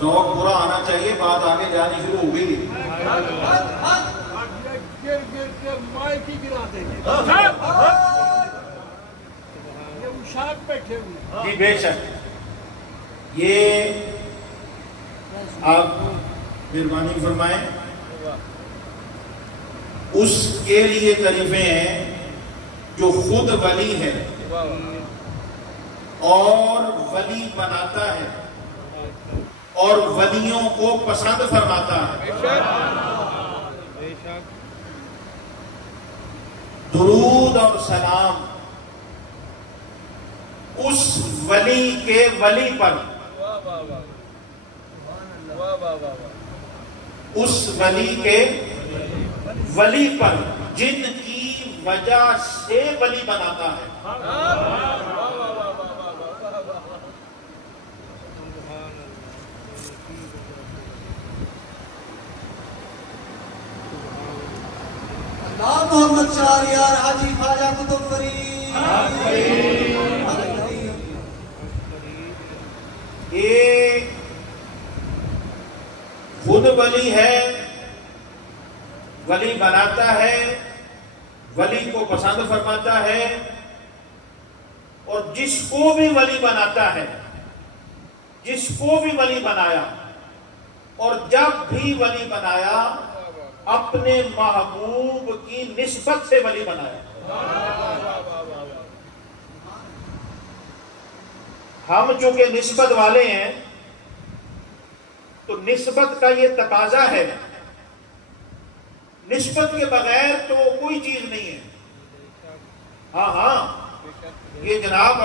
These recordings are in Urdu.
ذوق برا آنا چاہیے، بات آگے جانی شروع ہو گئی۔ جی بے شک، یہ آپ مہربانی فرمائیں، اس کے لیے تعریفیں ہیں جو خود ولی ہے اور ولی بناتا ہے اور ولیوں کو پسند فرماتا ہے۔ درود اور سلام اس ولی کے ولی پر، اس ولی کے ولی پر جن کی وجہ سے ولی بناتا ہے۔ محمد شہریار حاجی خواجہ قطب فرید، یہ خود ولی ہے، ولی بناتا ہے، ولی کو پسند فرماتا ہے، اور جس کو بھی ولی بناتا ہے، جس کو بھی ولی بنایا اور جب بھی ولی بنایا اپنے محبوب کی نسبت سے ولی بنایا۔ ہم چونکہ نسبت والے ہیں تو نسبت کا یہ تقاضا ہے، نسبت کے بغیر تو کوئی چیز نہیں ہے۔ ہاں ہاں، یہ جناب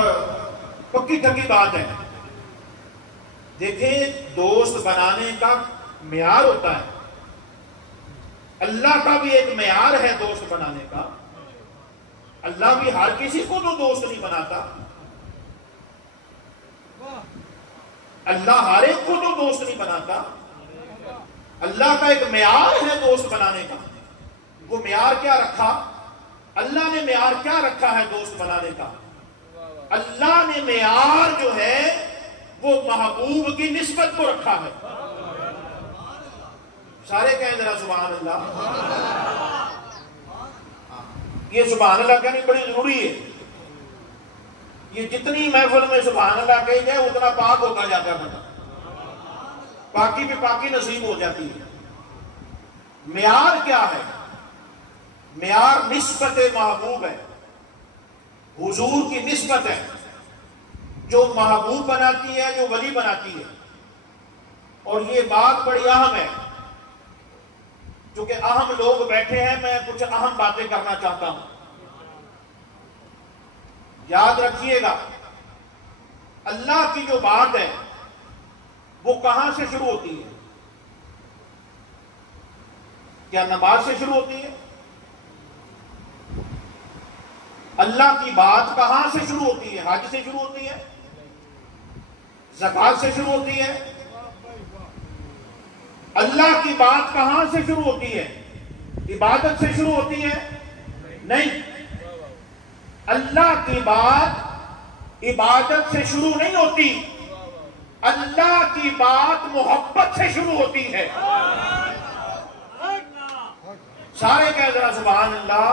پکی ٹھکی بات ہے۔ دیکھیں، دوست بنانے کا معیار ہوتا ہے، اللہ کا بھی ایک معیار ہے دوست بنانے کا۔ اللہ بھی ہر کسی کو تو دوست نہیں بناتا، اللہ ہر ایک کو تو دوست نہیں بناتا۔ اللہ کا ایک معیار ہے دوست بنانے کا۔ وہ معیار کیا رکھا؟ اللہ نے معیار کیا رکھا ہے دوست بنانے کا؟ اللہ نے معیار جو ہے وہ محبوب کی نسبت کو رکھا ہے۔ سارے کہیں ذرا سبحان اللہ۔ یہ سبحان اللہ کہنی بڑی ضروری ہے۔ یہ جتنی محفل میں سبحان اللہ کہی جائے اتنا پاک ہوتا جاتا ہے بندہ، پاکی پہ پاکی نصیب ہو جاتی ہے۔ معیار کیا ہے؟ معیار نسبت محبوب ہے، حضور کی نسبت ہے، جو محبوب بناتی ہے، جو ولی بناتی ہے۔ اور یہ بات بڑی اہم ہے، چونکہ اہم لوگ بیٹھے ہیں، میں کچھ اہم باتیں کرنا چاہتا ہوں۔ یاد رکھیے گا، اللہ کی جو بات ہے وہ کہاں سے شروع ہوتی ہے؟ کیا نماز سے شروع ہوتی ہے؟ اللہ کی بات کہاں سے شروع ہوتی ہے؟ حج سے شروع ہوتی ہے؟ زکات سے شروع ہوتی ہے؟ اللہ کی بات کہاں سے شروع ہوتی ہے؟ عبادت سے شروع ہوتی ہے؟ نہیں، اللہ کی بات عبادت سے شروع نہیں ہوتی، اللہ کی بات محبت سے شروع ہوتی ہے۔ سارے کہہ ذرا سبحان اللہ۔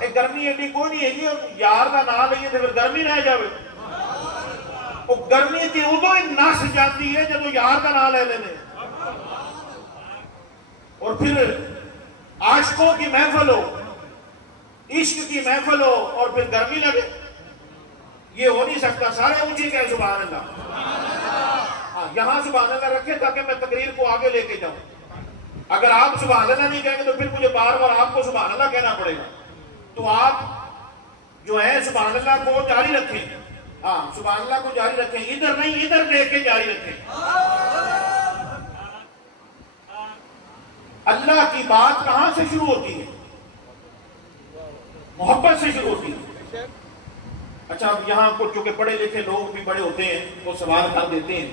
ایک گرمی ایڈی کوئی نہیں ہے جی، یار کا نام لئیے تو پھر گرمی رہ جائے۔ وہ گرمی تھی ادو ہی نس جاتی ہے جب وہ یار کا نام لے لینے، اور پھر عاشقوں کی محفل ہو، عشق کی محفل ہو، اور پھر گرمی لگے، یہ ہو نہیں سکتا۔ سارے اونچی کہے سبحان اللہ۔ یہاں سبحان اللہ رکھے تاکہ میں تقریر کو آگے لے کے جاؤں۔ اگر آپ سبحان اللہ نہیں کہیں گے تو پھر مجھے بار بار آپ کو سبحان اللہ کہنا پڑے گا۔ تو آپ جو ہے سبحان اللہ کو جاری رکھیں، ہاں سبحان اللہ کو جاری رکھیں، ادھر نہیں ادھر دیکھ کے جاری رکھیں۔ اللہ کی بات کہاں سے شروع ہوتی ہے؟ محبت سے شروع ہوتی ہے۔ اچھا، اب یہاں کو چونکہ پڑھے لکھے لوگ بھی بڑے ہوتے ہیں وہ سوال کر دیتے ہیں،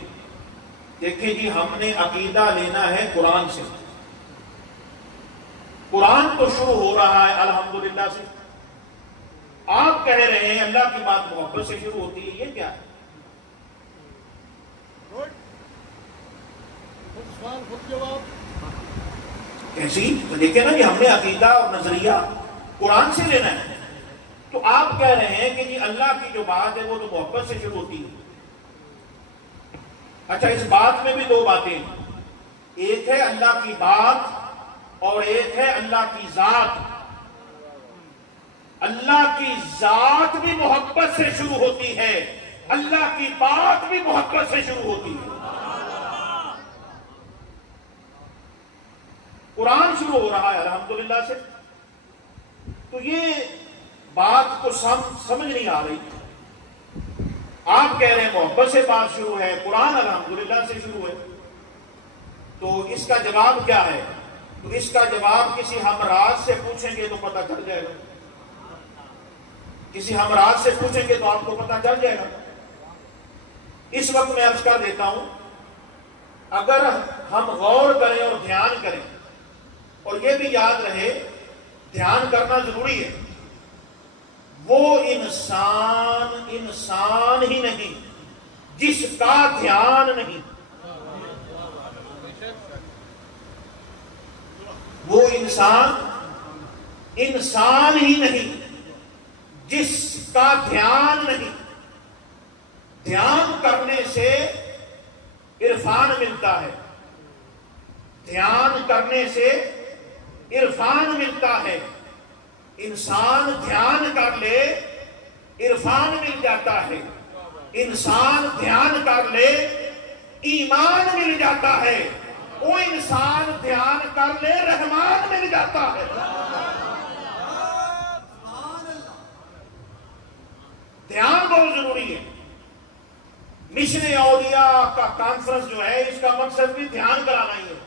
دیکھیں جی ہم نے عقیدہ لینا ہے قرآن سے، قرآن تو شروع ہو رہا ہے الحمدللہ سے، آپ کہہ رہے ہیں اللہ کی بات محبت سے شروع ہوتی ہے، یہ کیا ہے؟ کیسی؟ تو دیکھیں نا کہ ہم نے عقیدہ اور نظریہ قرآن سے لینا ہے. تو آپ کہہ رہے ہیں کہ جی اللہ کی جو بات ہے وہ تو محبت سے شروع ہوتی ہے. اچھا، اس بات میں بھی دو باتیں ہیں، ایک ہے اللہ کی بات اور ایک ہے اللہ کی ذات. اللہ کی ذات بھی محبت سے شروع ہوتی ہے، اللہ کی بات بھی محبت سے شروع ہوتی ہے. قرآن شروع ہو رہا ہے الحمدللہ سے. تو یہ بات کو سمجھ نہیں آ رہی. آپ کہہ رہے ہیں محبت سے بات شروع ہے، قرآن الحمدللہ سے شروع ہے. تو اس کا جواب کیا ہے؟ تو اس کا جواب کسی ہمراز سے پوچھیں گے تو پتہ چل جائے گا. کسی ہمراز سے پوچھیں گے تو آپ کو پتہ چل جائے گا. اس وقت میں عرض کر دیتا ہوں، اگر ہم غور کریں اور دھیان کریں، اور یہ بھی یاد رہے دھیان کرنا ضروری ہے، وہ انسان ہی نہیں جس کا دھیان نہیں. وہ انسان ہی نہیں جس کا دھیان نہیں. دھیان کرنے سے عرفان ملتا ہے، دھیان کرنے سے عرفان ملتا ہے. انسان دھیان کر لے عرفان مل جاتا ہے، انسان دھیان کر لے ایمان مل جاتا ہے، وہ انسان دھیان کر لے رحمان مل جاتا ہے. دھیان بہت ضروری ہے. مشن اولیاء کا کانفرنس جو ہے اس کا مقصد بھی دھیان کرانا ہی ہے.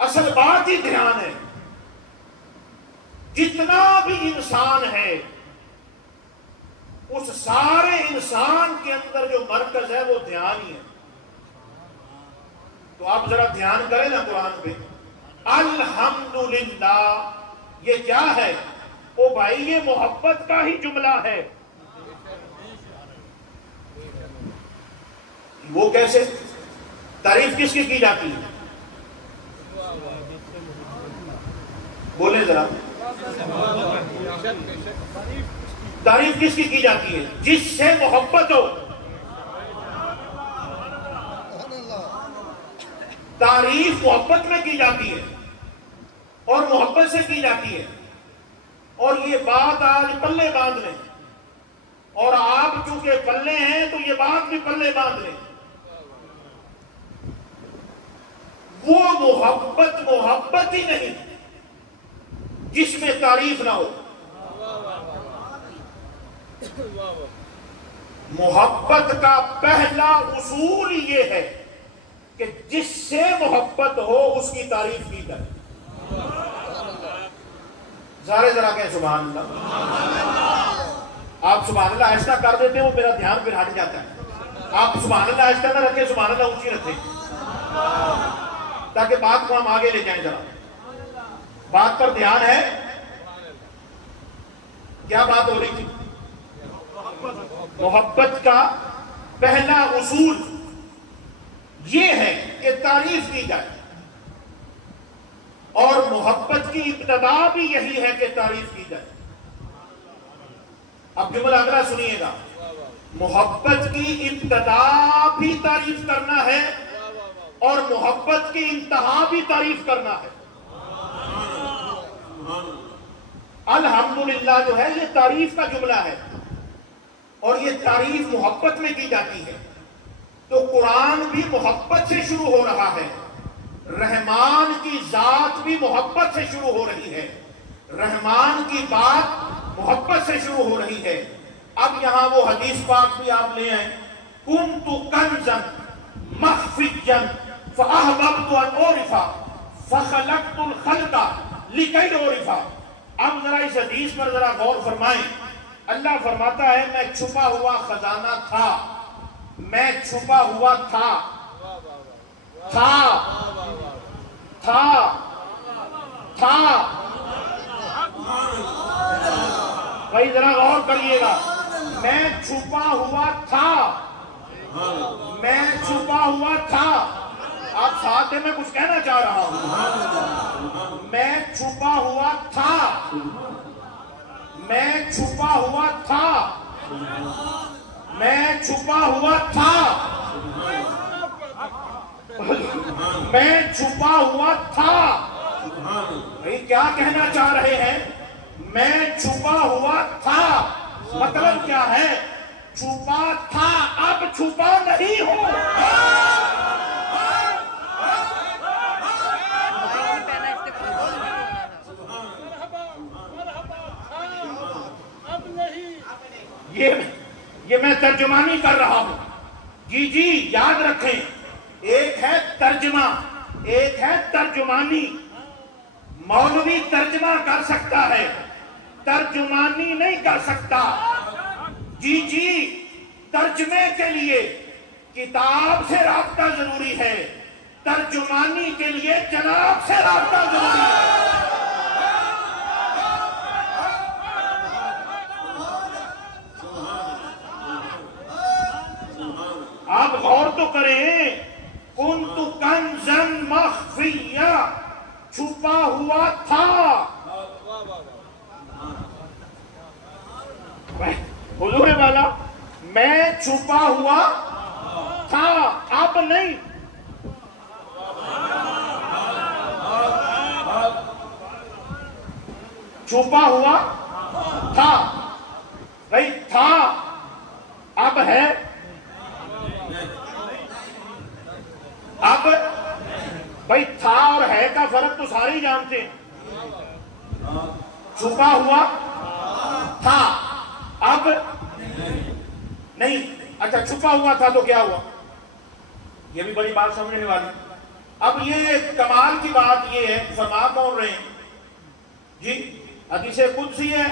اصل بات ہی دھیان ہے. جتنا بھی انسان ہے اس سارے انسان کے اندر جو مرکز ہے وہ دھیان ہی ہے. تو آپ ذرا دھیان کریں نا قرآن پہ. الحمدللہ یہ کیا ہے؟ او بھائی یہ محبت کا ہی جملہ ہے. وہ کیسے؟ تعریف کس کی جاتی ہے؟ بولیں ذرا. تعریف کس کی جاتی ہے؟ جس سے محبت ہو. تعریف محبت میں کی جاتی ہے اور محبت سے کی جاتی ہے. اور یہ بات آج پلے باندھ لیں، اور آپ چونکہ پلے ہیں تو یہ بات بھی پلے باندھ لیں. وہ محبت ہی نہیں جس میں تعریف نہ ہو. محبت کا پہلا اصول یہ ہے کہ جس سے محبت ہو اس کی تعریف کی جائے. ذرا کہیں سبحان اللہ. آپ سبحان اللہ ایسا کر دیتے ہیں وہ میرا دھیان پھر ہٹ جاتا ہے. آپ سبحان اللہ ایسا نہ رکھیں، سبحان اللہ اونچی رکھیں تاکہ بات کو ہم آگے لے جائیں. ذرا بات پر دھیان ہے. کیا بات ہو رہی تھی؟ محبت کا پہلا اصول یہ ہے کہ تعریف کی جائے، اور محبت کی ابتدا بھی یہی ہے کہ تعریف کی جائے. اب جملہ اگلا سنیے گا. محبت کی ابتدا بھی تعریف کرنا ہے اور محبت کی انتہا بھی تعریف کرنا ہے. الحمدللہ جو ہے یہ تعریف کا جملہ ہے اور یہ تعریف محبت میں کی جاتی ہے. تو قرآن بھی محبت سے شروع ہو رہا ہے، رحمان کی ذات بھی محبت سے شروع ہو رہی ہے، رحمان کی بات محبت سے شروع ہو رہی ہے. اب یہاں وہ حدیث پاک بھی آپ لے آئیں. کنت کنزا مخفیا فاحببت ان اعرف فخلقت الخلق لکی اعرف. اب ذرا اس حدیث پر ذرا غور فرمائیں. اللہ فرماتا ہے میں چھپا ہوا خزانہ تھا، میں چھپا ہوا تھا. بھائی ذرا غور کریے گا. میں چھپا ہوا تھا, میں چھپا ہوا تھا. آپ ساتھ میں کچھ کہنا چاہ رہا ہوں. میں چھپا ہوا تھا, میں چھپا ہوا تھا, میں چھپا ہوا تھا, میں چھپا ہوا تھا. بھائی کیا کہنا چاہ رہے ہیں؟ میں چھپا ہوا تھا مطلب کیا ہے؟ چھپا تھا, اب چھپا نہیں ہوں. یہ میں ترجمانی کر رہا ہوں. جی یاد رکھیں, ایک ہے ترجمہ, ایک ہے ترجمانی. مولوی ترجمہ کر سکتا ہے, ترجمانی نہیں کر سکتا. جی ترجمے کے لیے کتاب سے رابطہ ضروری ہے, ترجمانی کے لیے جناب سے رابطہ ضروری ہے. آپ غور تو کریں. کنت کنزا مخفیا, چھپا ہوا تھا. حضور والا, میں چھپا ہوا تھا, اب نہیں. چھپا ہوا تھا, بھائی تھا اب ہے, اب بھائی تھا اور ہے کا فرق تو سارے ہی جانتے ہیں. چھپا ہوا تھا, اب نہیں. اچھا چھپا ہوا تھا تو کیا ہوا؟ یہ بھی بڑی بات سمجھنے والی. اب یہ کمال کی بات یہ ہے, فرما کون رہے ہیں جی؟ حدیث قدسی ہے,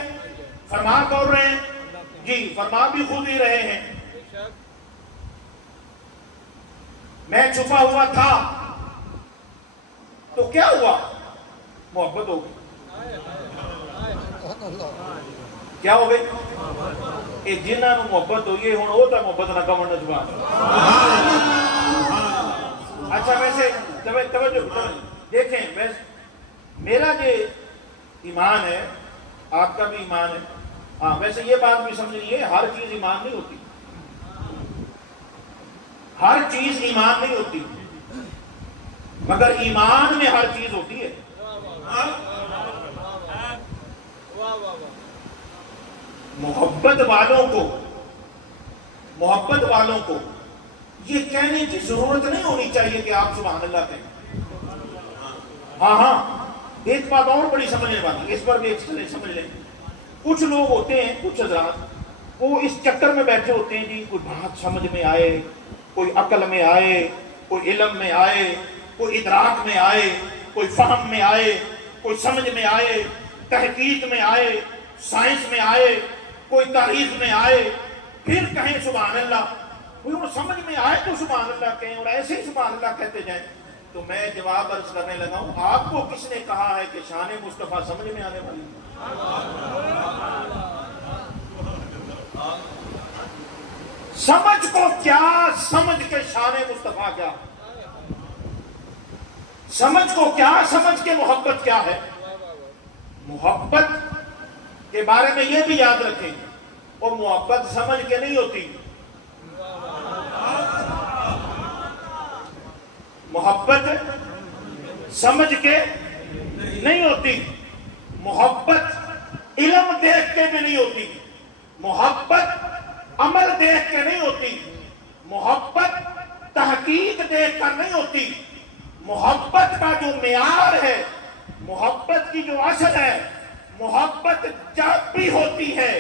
فرما کون رہے ہیں جی؟ فرما بھی خود ہی رہے ہیں. میں چھپا ہوا تھا تو کیا ہوا؟ محبت ہو گئی. کیا ہو گئی؟ جنہاں نو محبت ہوئی ہوں وہ تو محبت نہ کمن زبان. اچھا ویسے توجہ دیکھیں, میرا جو ایمان ہے آپ کا بھی ایمان ہے. ہاں ویسے یہ بات بھی سمجھیے, ہر چیز ایمان نہیں ہوتی, ہر چیز ایمان نہیں ہوتی, مگر ایمان میں ہر چیز ہوتی ہے. محبت والوں کو یہ کہنے کی ضرورت نہیں ہونی چاہیے کہ آپ سبحان اللہ کہیں. ہاں ایک بات اور بڑی سمجھنے والی, اس پر بھی ایک سمجھ لیں. کچھ لوگ ہوتے ہیں, کچھ حضرات, وہ اس چکر میں بیٹھے ہوتے ہیں جی کوئی بات سمجھ میں آئے, کوئی عقل میں آئے, کوئی علم میں آئے, کوئی ادراک میں آئے, کوئی فہم میں آئے, کوئی سمجھ میں آئے, تحقیق میں آئے, سائنس میں آئے, کوئی تاریخ میں آئے, پھر کہیں سبحان اللہ. کوئی اور سمجھ میں آئے تو سبحان اللہ کہیں, اور ایسے ہی سبحان اللہ کہتے جائیں. تو میں جواب عرض کرنے لگا ہوں, آپ کو کس نے کہا ہے کہ شان مصطفیٰ سمجھ میں آنے والی؟ سمجھ کو کیا, سمجھ کے شان مصطفیٰ کیا, سمجھ کو کیا, سمجھ کے محبت کیا ہے. محبت کے بارے میں یہ بھی یاد رکھیں, وہ محبت سمجھ کے نہیں ہوتی, محبت سمجھ کے نہیں ہوتی, محبت علم دیکھ کے بھی نہیں ہوتی, محبت عمل دیکھ کے نہیں ہوتی, محبت تحقیق دیکھ کر نہیں ہوتی. محبت کا جو معیار ہے, محبت کی جو اصل ہے, محبت جب بھی ہوتی ہے,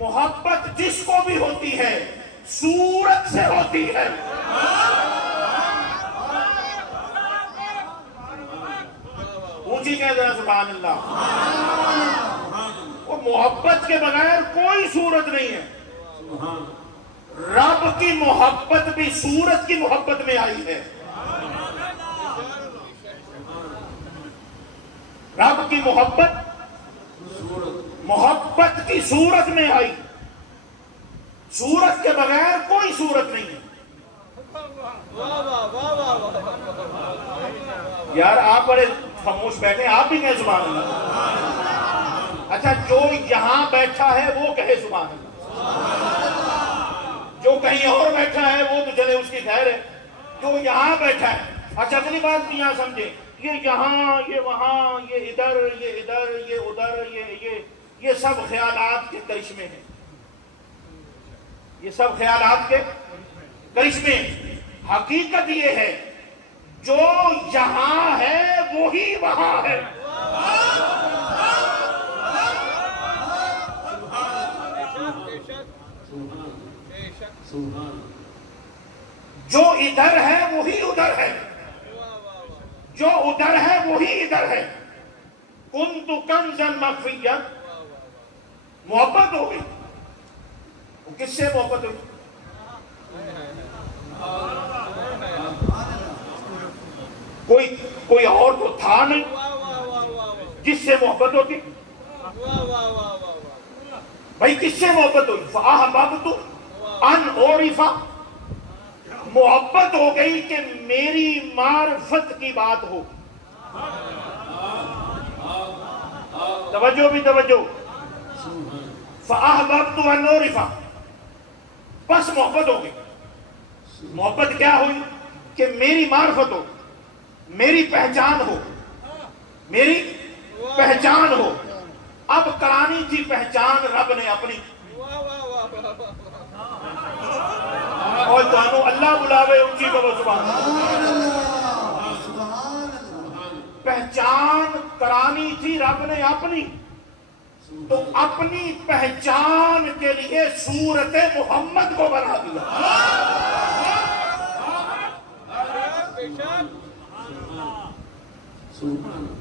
محبت جس کو بھی ہوتی ہے صورت سے ہوتی ہے. اونچی کہہ دیں سبحان اللہ. وہ محبت کے بغیر کوئی صورت نہیں ہے. رب کی محبت بھی صورت کی محبت میں آئی ہے. رب کی محبت محبت کی صورت میں آئی. صورت کے بغیر کوئی صورت نہیں ہے. یار آپ بڑے خاموش بیٹھے, آپ بھی کہیں سبحان اللہ. اچھا جو یہاں بیٹھا ہے وہ کہے سبحان اللہ, جو کہیں اور بیٹھا ہے وہ تو چلے اس کی خیر ہے. جو یہاں بیٹھا ہے, اچھا اگلی بات بھی یہاں سمجھے, یہ یہاں, یہ وہاں, یہ ادھر, یہ ادھر, یہ ادھر, یہ سب خیالات کے کرشمے ہیں. یہ سب خیالات کے کرشمے. حقیقت یہ ہے جو یہاں ہے وہی وہاں ہے. جو ادھر ہے وہی ادھر ہے, جو ادھر ہے وہی ادھر ہے. کنت کنزا مخفیا, محبت ہو گئی. کس سے محبت ہوئی؟ کوئی اور تو تھا نہیں جس سے محبت ہوتی. بھائی کس سے محبت ہوئی؟ فَأَحْبَبْتُ أَنْ أُعْرِفَ, محبت ہو گئی کہ میری معرفت کی بات ہو. توجہ بھی توجہ. فَأَحْبَبْتُ أَنْ أُعْرِفَ, بس محبت ہو گئی. محبت کیا ہوئی؟ کہ میری معرفت ہو, میری پہچان ہو, میری پہچان ہو. اب کرانی تھی پہچان رب نے اپنی, اور جانو اللہ بلاوے اونچی کرو سبحان اللہ. پہچان کرانی تھی رب نے اپنی, تو اپنی پہچان کے لیے صورت محمد کو بنا دیا.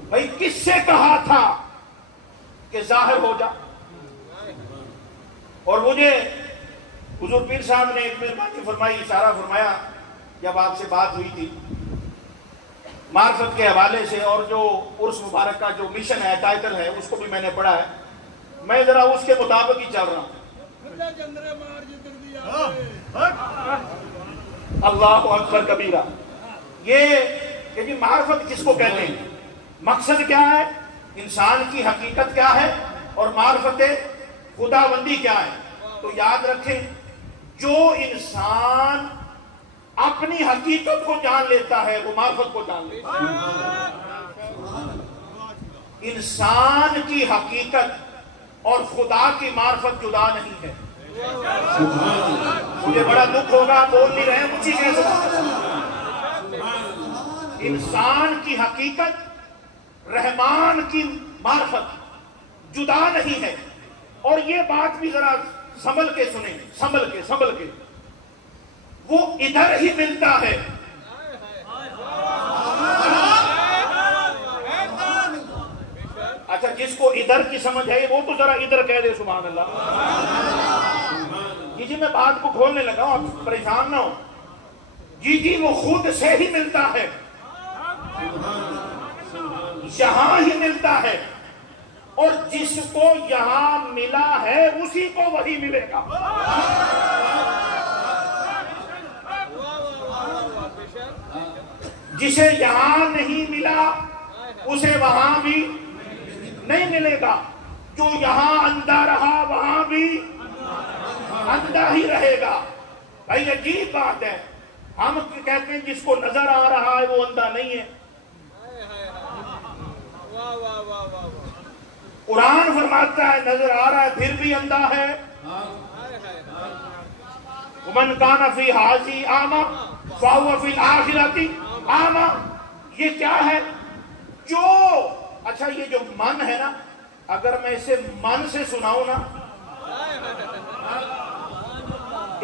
بھائی کس سے کہا تھا کہ ظاہر ہو جا؟ اور مجھے حضور پیر صاحب نے ایک مہربانی فرمائی, اشارہ فرمایا جب آپ سے بات ہوئی تھی معرفت کے حوالے سے, اور جو عرس مبارک کا جو مشن ہے, ٹائٹل ہے, اس کو بھی میں نے پڑھا ہے. میں ذرا اس کے مطابق ہی چل رہا ہوں. اللہ اکبر کبیرہ. یہ کہ جی معرفت کس کو کہتے ہیں, مقصد کیا ہے, انسان کی حقیقت کیا ہے, اور معرفت خداوندی کیا ہے. تو یاد رکھیں, جو انسان اپنی حقیقت کو جان لیتا ہے وہ معرفت کو جان لیتا ہے. انسان کی حقیقت اور خدا کی معرفت جدا نہیں ہے. مجھے بڑا دکھ ہوگا, بول نہیں رہے مجھے کیسے. انسان کی حقیقت رحمان کی معرفت جدا نہیں ہے. اور یہ بات بھی ذرا سنبھل کے سنیں, سنبھل کے. وہ ادھر ہی ملتا ہے. اچھا جس کو ادھر کی سمجھ ہے وہ تو ذرا ادھر کہہ دے سبحان اللہ. جی میں بات کو کھولنے لگا ہوں, آپ پریشان نہ ہو. جی وہ خود سے ہی ملتا ہے, یہاں ہی ملتا ہے, اور جس کو یہاں ملا ہے اسی کو وہی ملے گا. جسے یہاں نہیں ملا اسے وہاں بھی نہیں ملے گا. جو یہاں اندھا رہا وہاں بھی اندھا ہی رہے گا. بھائی عجیب بات ہے, ہم کہتے ہیں جس کو نظر آ رہا ہے وہ اندھا نہیں ہے. قرآن فرماتا ہے نظر آ رہا ہے پھر بھی اندھا ہے. ومن کان فی ھذہ اعمی فہو فی الآخرۃ اعمی. یہ کیا ہے جو, اچھا یہ جو من ہے نا, اگر میں اسے من سے سناؤں نا,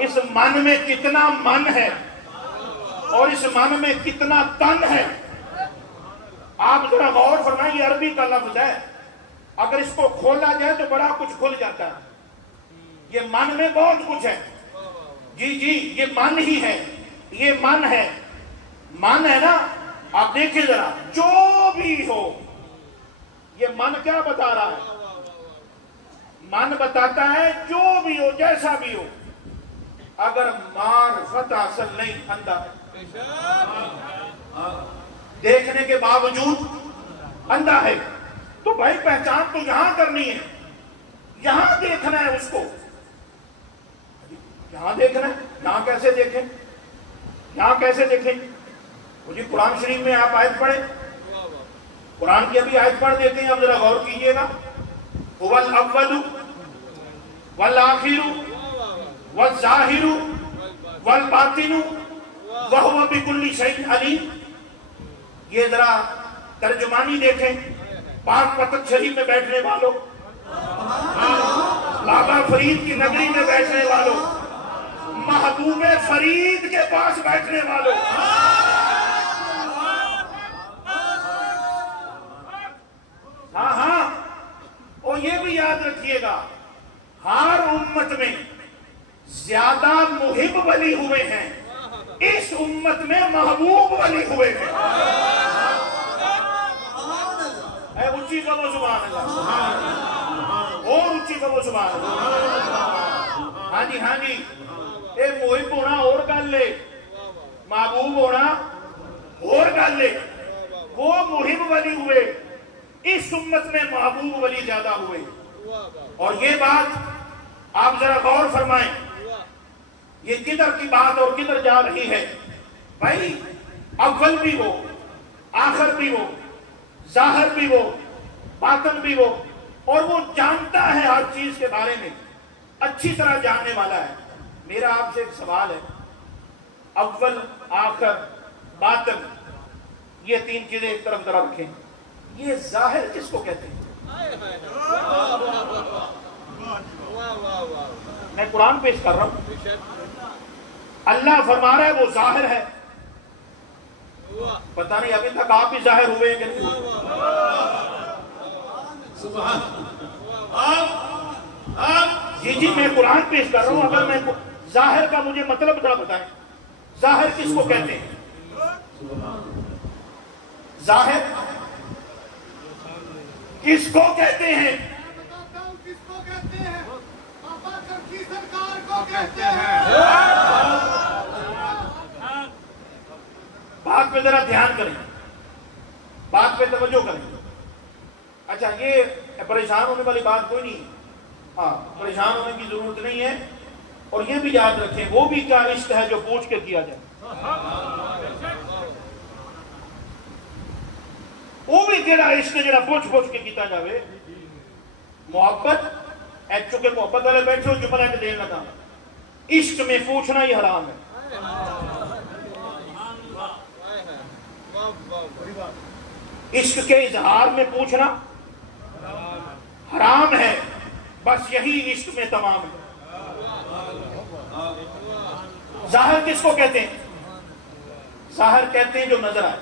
اس من میں کتنا من ہے اور اس من میں کتنا تن ہے. آپ ذرا غور فرمائیں, یہ عربی کا لفظ ہے, اگر اس کو کھولا جائے تو بڑا کچھ کھل جاتا ہے. یہ من میں بہت کچھ ہے. جی یہ من ہی ہے, یہ من ہے. من ہے نا, آپ دیکھیں ذرا, جو بھی ہو یہ من کیا بتا رہا ہے. من بتاتا ہے جو بھی ہو جیسا بھی ہو، اگر معرفت حاصل نہیں اندھا ہے، دیکھنے کے باوجود اندھا ہے، تو بھائی پہچان تو یہاں کرنی ہے، یہاں دیکھنا ہے اس کو، یہاں دیکھنا ہے، یہاں کیسے دیکھیں، یہاں کیسے دیکھیں؟ مجھے قرآن شریف میں آپ آیت پڑھیں، قرآن کی ابھی آیت پڑھ دیتے ہیں، اب ذرا غور کیجئے گا. هو الاول والآخر والظاہر والباطن وهو بكل شيء علیم. یہ ذرا ترجمانی دیکھیں. پاک پتن شریف میں بیٹھنے والوں، بابا فرید کی نگری میں بیٹھنے والوں، محبوب فرید کے پاس بیٹھنے والوں، ہاں ہاں، اور یہ بھی یاد رکھیے گا، ہر امت میں زیادہ محب ولی ہوئے ہیں، اس امت میں محبوب ولی ہوئے ہیں. اے اونچی کہو سبحان اللہ، اور اونچی کہو سبحان اللہ. ہاں جی ہاں جی، اے محب ہونا اور گل ہے، محبوب ہونا اور گل ہے. وہ محب ولی ہوئے، اس امت میں محبوب ولی زیادہ ہوئے. اور یہ بات آپ ذرا غور فرمائیں، یہ کدھر کی بات اور کدھر جا رہی ہے. بھائی اول بھی وہ، آخر بھی وہ، ظاہر بھی وہ، باطن بھی وہ، اور وہ جانتا ہے ہر چیز کے بارے میں، اچھی طرح جاننے والا ہے. میرا آپ سے ایک سوال ہے، اول، آخر، باطن، یہ تین چیزیں ایک طرف ذرا رکھیں. یہ ظاہر کس کو کہتے ہیں؟ میں قرآن پیش کر رہا ہوں، اللہ فرما رہا ہے وہ ظاہر ہے. پتہ نہیں ابھی تک آپ بھی ظاہر ہوئے ہیں کہ نہیں؟ جی جی میں قرآن پیش کر رہا ہوں. اگر میں ظاہر کا مجھے مطلب ذرا بتائیں، ظاہر کس کو کہتے ہیں؟ ظاہر کس کو کہتے ہیں؟ کس کو کہتے ہیں؟ بابا چرکی سرکار کو کہتے ہیں. بات پہ ذرا دھیان کریں، بات پہ توجہ کریں. اچھا یہ پریشان ہونے والی بات کوئی نہیں، ہاں پریشان ہونے کی ضرورت نہیں ہے. اور یہ بھی یاد رکھیں، وہ بھی کیا عشق ہے جو پوچھ کے کیا جائے، وہ بھی کیڑا عشق ہے جڑا پوچھ کے کیتا جاوے. محبت چونکہ محبت والے بیٹھے ہو جملہ ایک دین لگا، عشق میں پوچھنا ہی حرام ہے. عشق کے اظہار میں پوچھنا حرام ہے، بس یہی عشق میں تمام ہے. ظاہر کس کو کہتے ہیں؟ ظاہر کہتے ہیں جو نظر آئے.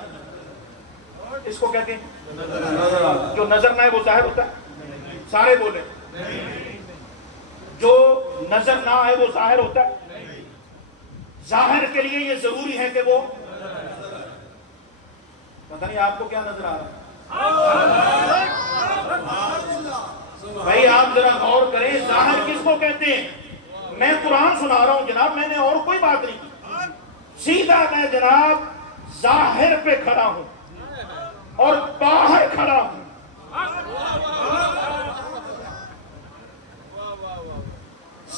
اس کو کہتے ہیں جو نظر نہ آئے وہ ظاہر ہوتا ہے. سارے بولے جو نظر نہ آئے وہ ظاہر ہوتا ہے. ظاہر کے لیے یہ ضروری ہے کہ وہ، پتہ نہیں آپ کو کیا نظر آ رہا ہے. بھائی آپ ذرا غور کریں، ظاہر کس کو کہتے ہیں؟ میں قرآن سنا رہا ہوں جناب، میں نے اور کوئی بات نہیں کی. سیدھا میں جناب ظاہر پہ کھڑا ہوں اور باہر کھڑا ہوں.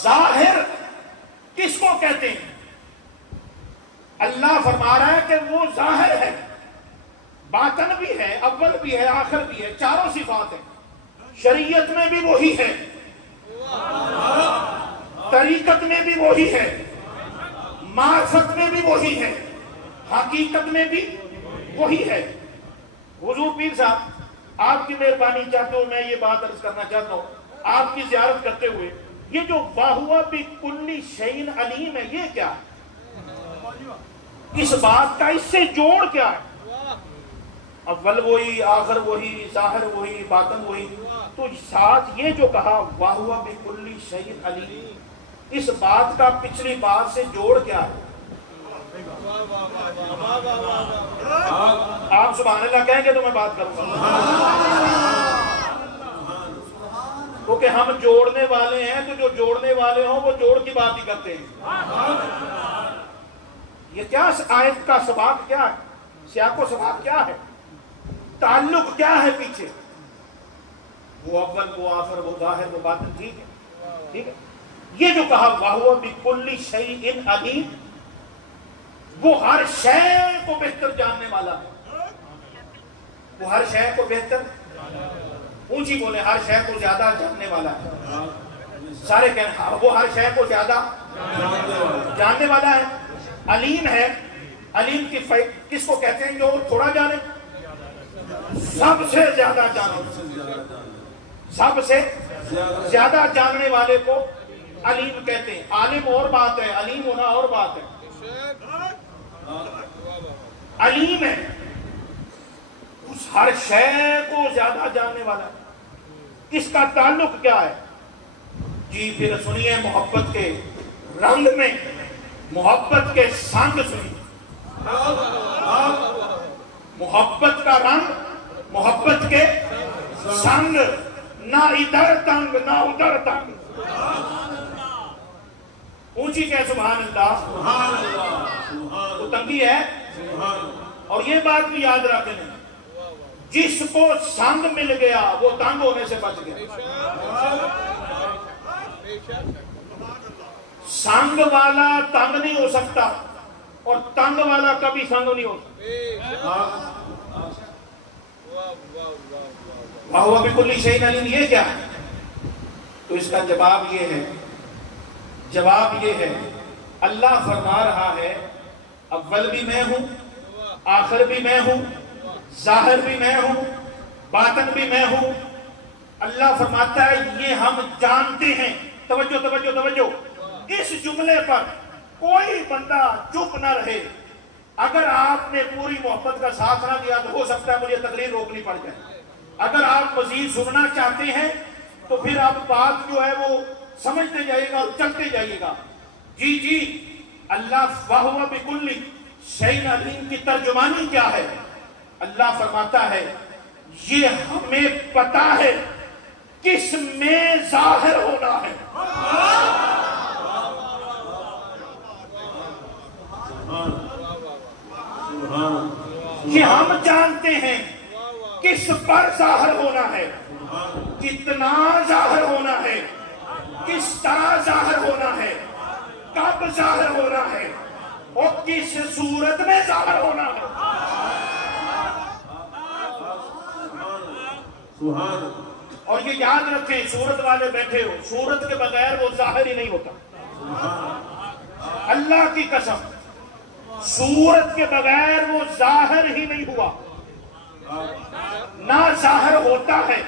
ظاہر کس کو کہتے ہیں؟ اللہ فرما رہا ہے کہ وہ ظاہر ہے، باطن بھی ہے، اول بھی ہے، آخر بھی ہے، چاروں صفات ہیں. شریعت میں بھی وہی ہے، طریقت میں بھی وہی ہے، معرفت میں بھی وہی ہے، حقیقت میں بھی وہی ہے. حضور پیر صاحب آپ کی مہربانی چاہتے ہو، میں یہ بات عرض کرنا چاہتا ہوں، آپ کی زیارت کرتے ہوئے یہ جو واہوا بکل شیء علیم ہے، یہ کیا ہے؟ اس بات کا اس سے جوڑ کیا ہے؟ اول وہی، آخر وہی، ظاہر وہی، باطن وہی. تو ساتھ یہ جو کہا واہوا بکل شیء علیم، اس بات کا پچھلی بات سے جوڑ کیا ہے؟ آپ سبحان اللہ کہیں گے تو میں بات کروں گا. کیونکہ ہم جوڑنے والے ہیں، تو جو جوڑنے والے ہوں وہ جوڑ کی بات ہی کرتے ہیں۔ یہ کیا آیت کا سباق کیا ہے، سیاق و سباق کیا ہے، تعلق کیا ہے پیچھے؟ وہ اول، وہ آخر، وہ ظاہر، وہ باطن، ٹھیک ہے، ٹھیک ہے۔ یہ جو کہا وَهُوَ بِكُلِّ شَيْءٍ عَلِيمٌ، وہ ہر شے کو بہتر جاننے والا ہے، وہ ہر شے کو بہتر، اونچی بولے، ہر شے کو زیادہ جاننے والا ہے۔ سارے کہنا وہ ہر شے کو زیادہ جاننے والا ہے۔ علیم ہے، علیم کی کس کو کہتے ہیں جو تھوڑا جانے؟ سب سے زیادہ جانے، سب سے زیادہ جاننے والے کو علیم کہتے ہیں۔ عالم اور بات ہے، علیم ہونا اور بات ہے۔ علیم ہے، اس ہر شے کو زیادہ جاننے والا ہے۔ اس کا تعلق کیا ہے؟ جی پھر سنیے محبت کے رنگ میں، محبت کے سنگ سنیے، محبت کا رنگ، محبت کے سنگ، نہ ادھر تنگ نہ ادھر تنگ۔ اونچی کہ سبحان اللہ، تو تنگی ہے۔ اور یہ بات بھی یاد رکھیں، جس کو سنگ مل گیا وہ تنگ ہونے سے بچ گیا۔ سنگ والا تنگ نہیں ہو سکتا، اور تنگ والا کبھی سنگ نہیں ہو سکتا۔ وَهُوَ بِكُلِّ شَيْءٍ عَلِيمٌ، یہ کیا ہے؟ تو اس کا جواب یہ ہے، جواب یہ ہے، اللہ فرما رہا ہے اول بھی میں ہوں، آخر بھی میں ہوں، ظاہر بھی میں ہوں، باطن بھی میں ہوں۔ اللہ فرماتا ہے یہ ہم جانتے ہیں۔ توجہ توجہ توجہ، اس جملے پر کوئی بندہ چپ نہ رہے۔ اگر آپ نے پوری محبت کا ساتھ نہ دیا تو ہو سکتا ہے مجھے تقریر روکنی پڑ جائے۔ اگر آپ مزید سننا چاہتے ہیں تو پھر آپ بات جو ہے وہ سمجھتے جائیے گا اور چلتے جائیے گا۔ جی جی، اللہ وَهُوَ بِكُلِّ شَيْءٍ عَلِيمٌ کی ترجمانی کیا ہے؟ اللہ فرماتا ہے یہ ہمیں پتا ہے کس میں ظاہر ہونا ہے۔ یہ ہم جانتے ہیں کس پر ظاہر ہونا ہے، کتنا ظاہر ہونا ہے، کس طرح ظاہر ہونا ہے، کب ظاہر ہونا ہے، اور کس صورت میں ظاہر ہونا ہے۔ اور یہ یاد رکھیں، صورت والے بیٹھے ہو، صورت کے بغیر وہ ظاہر ہی نہیں ہوتا۔ اللہ کی قسم، صورت کے بغیر وہ ظاہر ہی نہیں ہوا، نہ ظاہر ہوتا ہے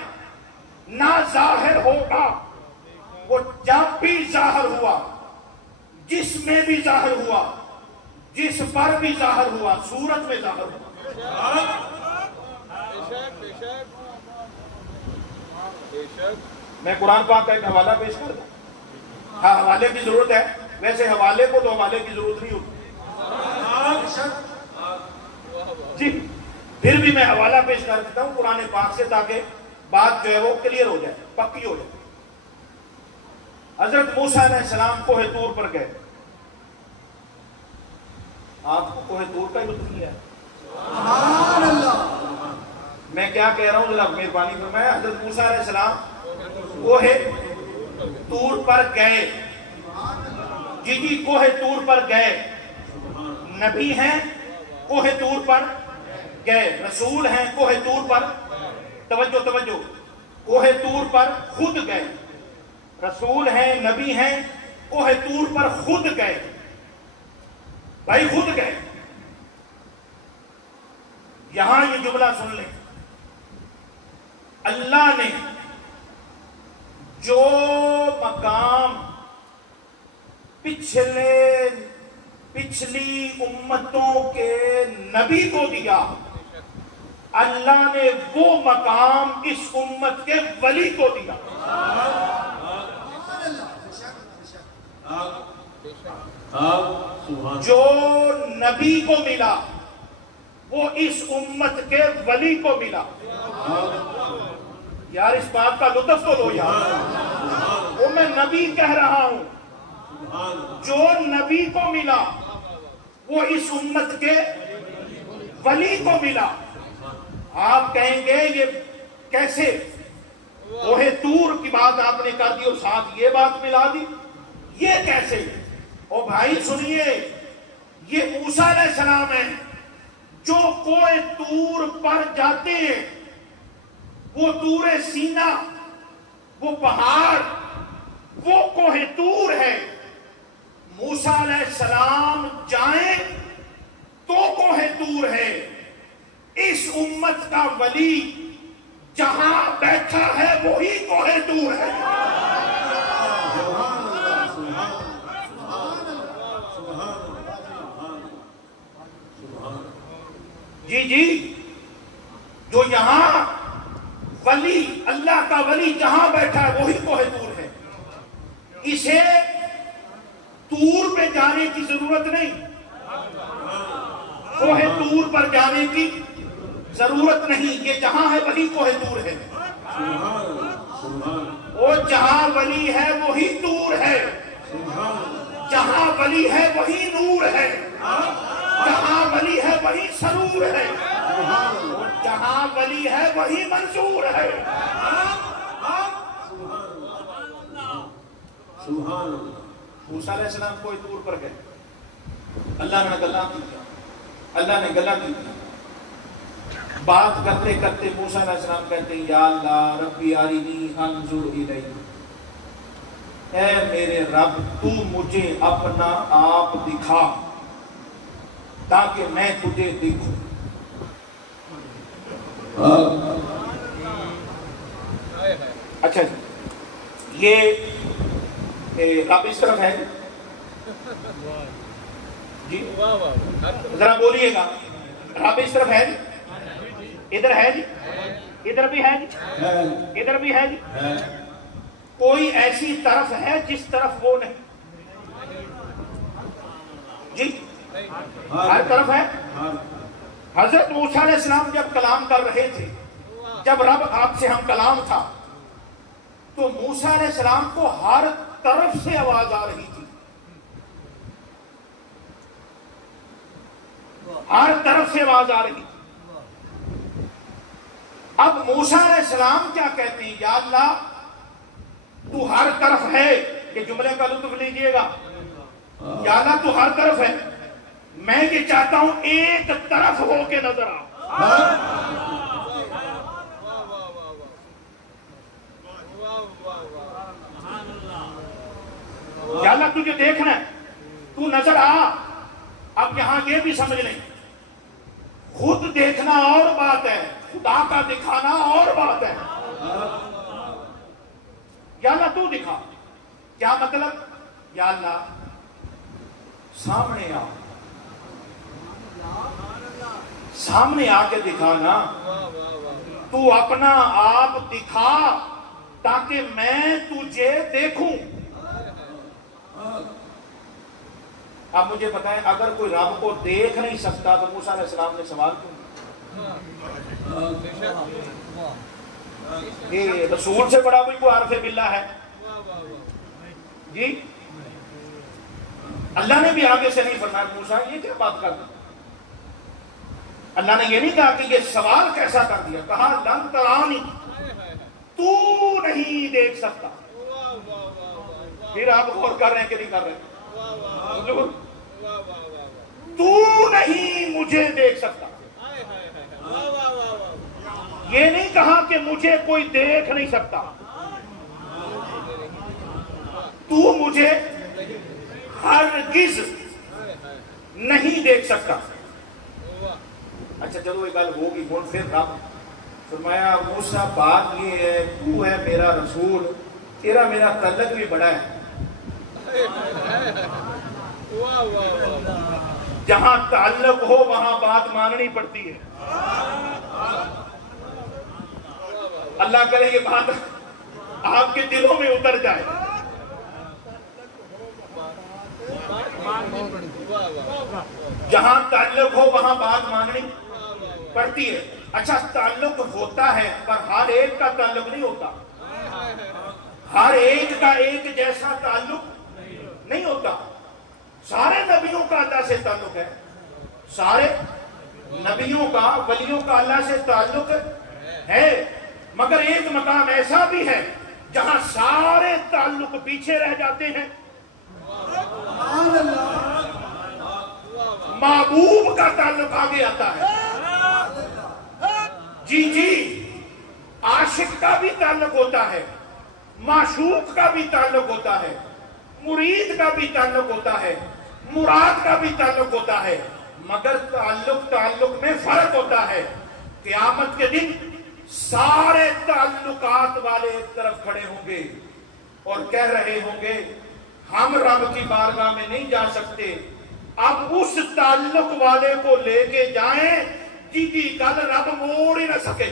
نہ ظاہر ہوگا۔ وہ جب بھی ظاہر ہوا، جس میں بھی ظاہر ہوا، جس پر بھی ظاہر ہوا، صورت میں ظاہر ہوا۔ میں قرآن پاک کا ایک حوالہ پیش کر دوں۔ ہاں، حوالے کی ضرورت ہے، ویسے حوالے کو تو حوالے کی ضرورت نہیں ہوتی جی، پھر بھی میں حوالہ پیش کر دیتا ہوں قرآن پاک سے، تاکہ بات جو ہے وہ کلیئر ہو جائے، پکی ہو جائے۔ حضرت موسیٰ علیہ السلام کوہ طور پر گئے۔ آپ کو کوہ طور کا ہی لطف نہیں ہے؟ سبحان اللہ، میں کیا کہہ رہا ہوں ذرا مہربانی فرمائیں۔ حضرت موسیٰ علیہ السلام کوہ طور پر گئے، جی جی، کوہ طور پر گئے۔ نبی ہیں، کوہ طور پر گئے، رسول ہیں، کوہ طور پر، توجہ توجہ، کوہ طور پر خود گئے، رسول ہیں، نبی ہیں، کوہ طور پر خود گئے، بھائی خود گئے۔ یہاں یہ جملہ سن لیں، اللہ نے جو مقام پچھلی امتوں کے نبی کو دیا، اللہ نے وہ مقام اس امت کے ولی کو دیا۔ جو نبی کو ملا وہ اس امت کے ولی کو ملا۔ یار اس بات کا لطف تو لو یار. وہ میں نبی کہہ رہا ہوں. جو نبی کو ملا وہ اس امت کے ولی کو ملا. آپ کہیں گے یہ کیسے؟ کوہ طور کی بات آپ نے کر دی اور ساتھ یہ بات ملا دی، یہ کیسے؟ او بھائی سنیے، یہ موسیٰ علیہ السلام ہیں جو کوہ طور پر جاتے ہیں. وہ طور سینا، وہ پہاڑ، وہ کوہ طور ہے. موسیٰ علیہ السلام جائیں تو کوہ طور ہے. اس امت کا ولی جہاں بیٹھا ہے وہی کوہ طور ہے. جی جی، جو یہاں ولی، اللہ کا ولی جہاں بیٹھا ہے وہی کوہ طور ہے. اسے طور پہ جانے کی ضرورت نہیں، کوہ طور پر جانے کی ضرورت نہیں. یہ جہاں ہے وہی کوہ طور ہے. وہ جہاں ولی ہے وہی طور ہے. جہاں ولی ہے وہی نور ہے. جہاں ولی ہے وہی سرور ہے. جہاں ولی ہے وہی منصور ہے. موسیٰ علیہ السلام کوئی طور پر گئے. اللہ نے گلا کی، اللہ نے گلا کی. بات کرتے کرتے موسیٰ علیہ السلام کہتے ہیں یا اللہ ربی ارنی انظر الیک. اے میرے رب تو مجھے اپنا آپ دکھا تاکہ میں تجھے دیکھوں. اچھا یہ رب اس طرف ہے جی، ذرا بولیے گا. رب اس طرف ہے جی، ادھر ہے جی، ادھر بھی ہے جی، ادھر بھی ہے جی. کوئی ایسی طرف ہے جس طرف وہ نہیں جی؟ ہر طرف ہے. حضرت موسیٰ علیہ السلام جب کلام کر رہے تھے، جب رب آپ سے ہم کلام تھا، تو موسیٰ علیہ السلام کو ہر طرف سے آواز آ رہی تھی. ہر طرف سے آواز آ رہی تھی. اب موسیٰ علیہ السلام کیا کہتے ہیں؟ یا اللہ تو ہر طرف ہے. کہ جملے کا لطف لیجئے گا. یا اللہ تو ہر طرف ہے، میں یہ چاہتا ہوں ایک طرف ہو کے نظر آ. یا اللہ تجھے دیکھنا ہے، تو نظر آ. اب یہاں یہ بھی سمجھ لیں، خود دیکھنا اور بات ہے، خدا کا دکھانا اور بات ہے. یا اللہ تو دکھا. کیا مطلب؟ یا اللہ سامنے آ، سامنے آ کے دکھانا. تو اپنا آپ دکھا تاکہ میں تجھے دیکھوں. اب مجھے بتائیں، اگر کوئی رب کو دیکھ نہیں سکتا تو موسیٰ علیہ السلام نے سوال کیوں؟ یہ رسول سے بڑا کوئی عارف باللہ ہے جی؟ اللہ نے بھی آگے سے نہیں فرمایا موسیٰ یہ کیا بات کر دی. اللہ نے یہ نہیں کہا کہ یہ سوال کیسا کر دیا، کہا لن ترانی، تو نہیں دیکھ سکتا. پھر آپ غور کر رہے ہیں کہ نہیں کر رہے؟ تو نہیں مجھے دیکھ سکتا. یہ نہیں کہا کہ مجھے کوئی دیکھ نہیں سکتا. تو مجھے ہرگز نہیں دیکھ سکتا. اچھا چلو یہ گل ہوگی. ہوں پھر رب فرمایا موسیٰ بات یہ ہے، تو ہے میرا رسول، تیرا میرا تعلق بھی بڑا ہے. جہاں تعلق ہو وہاں بات ماننی پڑتی ہے. اللہ کرے یہ بات آپ کے دلوں میں اتر جائے. جہاں تعلق ہو وہاں بات ماننی پڑتی ہے. اچھا تعلق ہوتا ہے پر ہر ایک کا تعلق نہیں ہوتا، ہر ایک کا ایک جیسا تعلق نہیں ہوتا. سارے نبیوں کا اللہ سے تعلق ہے، سارے نبیوں کا ولیوں کا اللہ سے تعلق ہے، مگر ایک مقام ایسا بھی ہے جہاں سارے تعلق پیچھے رہ جاتے ہیں. محبوب کا تعلق آگے آتا ہے. جی جی، عاشق کا بھی تعلق ہوتا ہے، معشوق کا بھی تعلق ہوتا ہے، مرید کا بھی تعلق ہوتا ہے، مراد کا بھی تعلق ہوتا ہے، مگر تعلق میں فرق ہوتا ہے. قیامت کے دن سارے تعلقات والے ایک طرف کھڑے ہوں گے اور کہہ رہے ہوں گے ہم رب کی بارگاہ میں نہیں جا سکتے، اب اس تعلق والے کو لے کے جائیں جی کی کل رب موڑ ہی نہ سکے.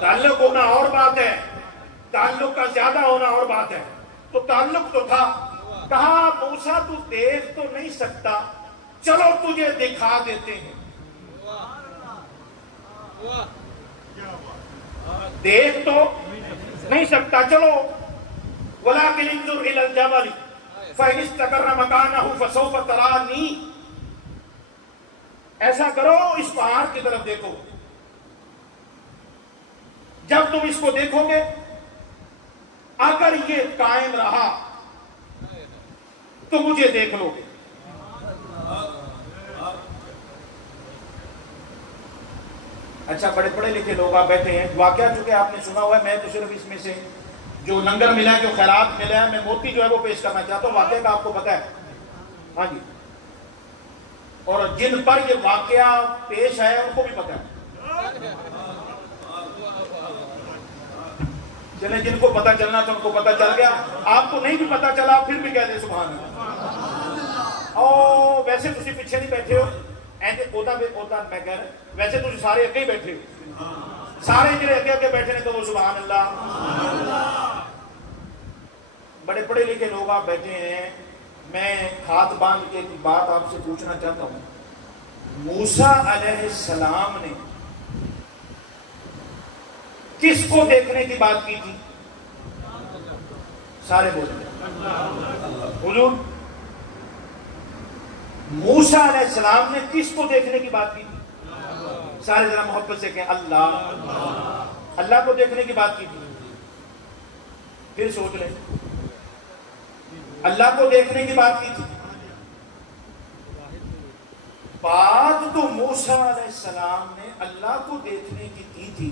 تعلق ہونا اور بات ہے، تعلق کا زیادہ ہونا اور بات ہے. تو تعلق تو تھا، کہا موسیٰ تو دیکھ تو نہیں سکتا، چلو تجھے دکھا دیتے ہیں. دیکھ تو نہیں سکتا، چلو وَلَكِنِ انظُرْ إِلَى الْجَبَلِ فَإِنِ اسْتَقَرَّ مَكَانَهُ فَسَوْفَ تَرَانِي. ایسا کرو اس پہاڑ کی طرف دیکھو، جب تم اس کو دیکھو گے اگر یہ قائم رہا تو مجھے دیکھ لو گے. اچھا بڑے پڑھے لکھے لوگ آپ بیٹھے ہیں، واقعہ چونکہ آپ نے سنا ہوا ہے، میں تو صرف اس میں سے جو لنگر ملا ہے، جو خیرات ملا ہے، میں موتی جو ہے وہ پیش کرنا چاہتا ہوں. واقعہ کا آپ کو پتہ ہے، ہاں جی، اور جن پر یہ واقعہ پیش ہے ان کو بھی پتہ ہے. چلیں جن کو پتہ چلنا تو ان کو پتہ چل گیا، آپ کو نہیں بھی پتہ چلا پھر بھی کہہ دیں سبحان اللہ. اور ویسے تسی پیچھے نہیں بیٹھے ہو، اوتا میں کہہ رہا ویسے تسی سارے اگے ہی بیٹھے ہو، سارے جڑے اگے اگے بیٹھے نے تو وہ سبحان اللہ. بڑے پڑھے لکھے لوگ آپ بیٹھے ہیں، میں ہاتھ باندھ کے ایک بات آپ سے پوچھنا چاہتا ہوں. موسیٰ علیہ السلام نے کس کو دیکھنے کی بات کی تھی؟ سارے بولتے حضور. موسیٰ علیہ السلام نے کس کو دیکھنے کی بات کی تھی؟ سارے ذرا محبت سے کہیں اللہ. اللہ کو دیکھنے کی بات کی تھی. پھر سوچ لیں، اللہ کو دیکھنے کی بات کی تھی. بات تو موسیٰ علیہ السلام نے اللہ کو دیکھنے کی تھی،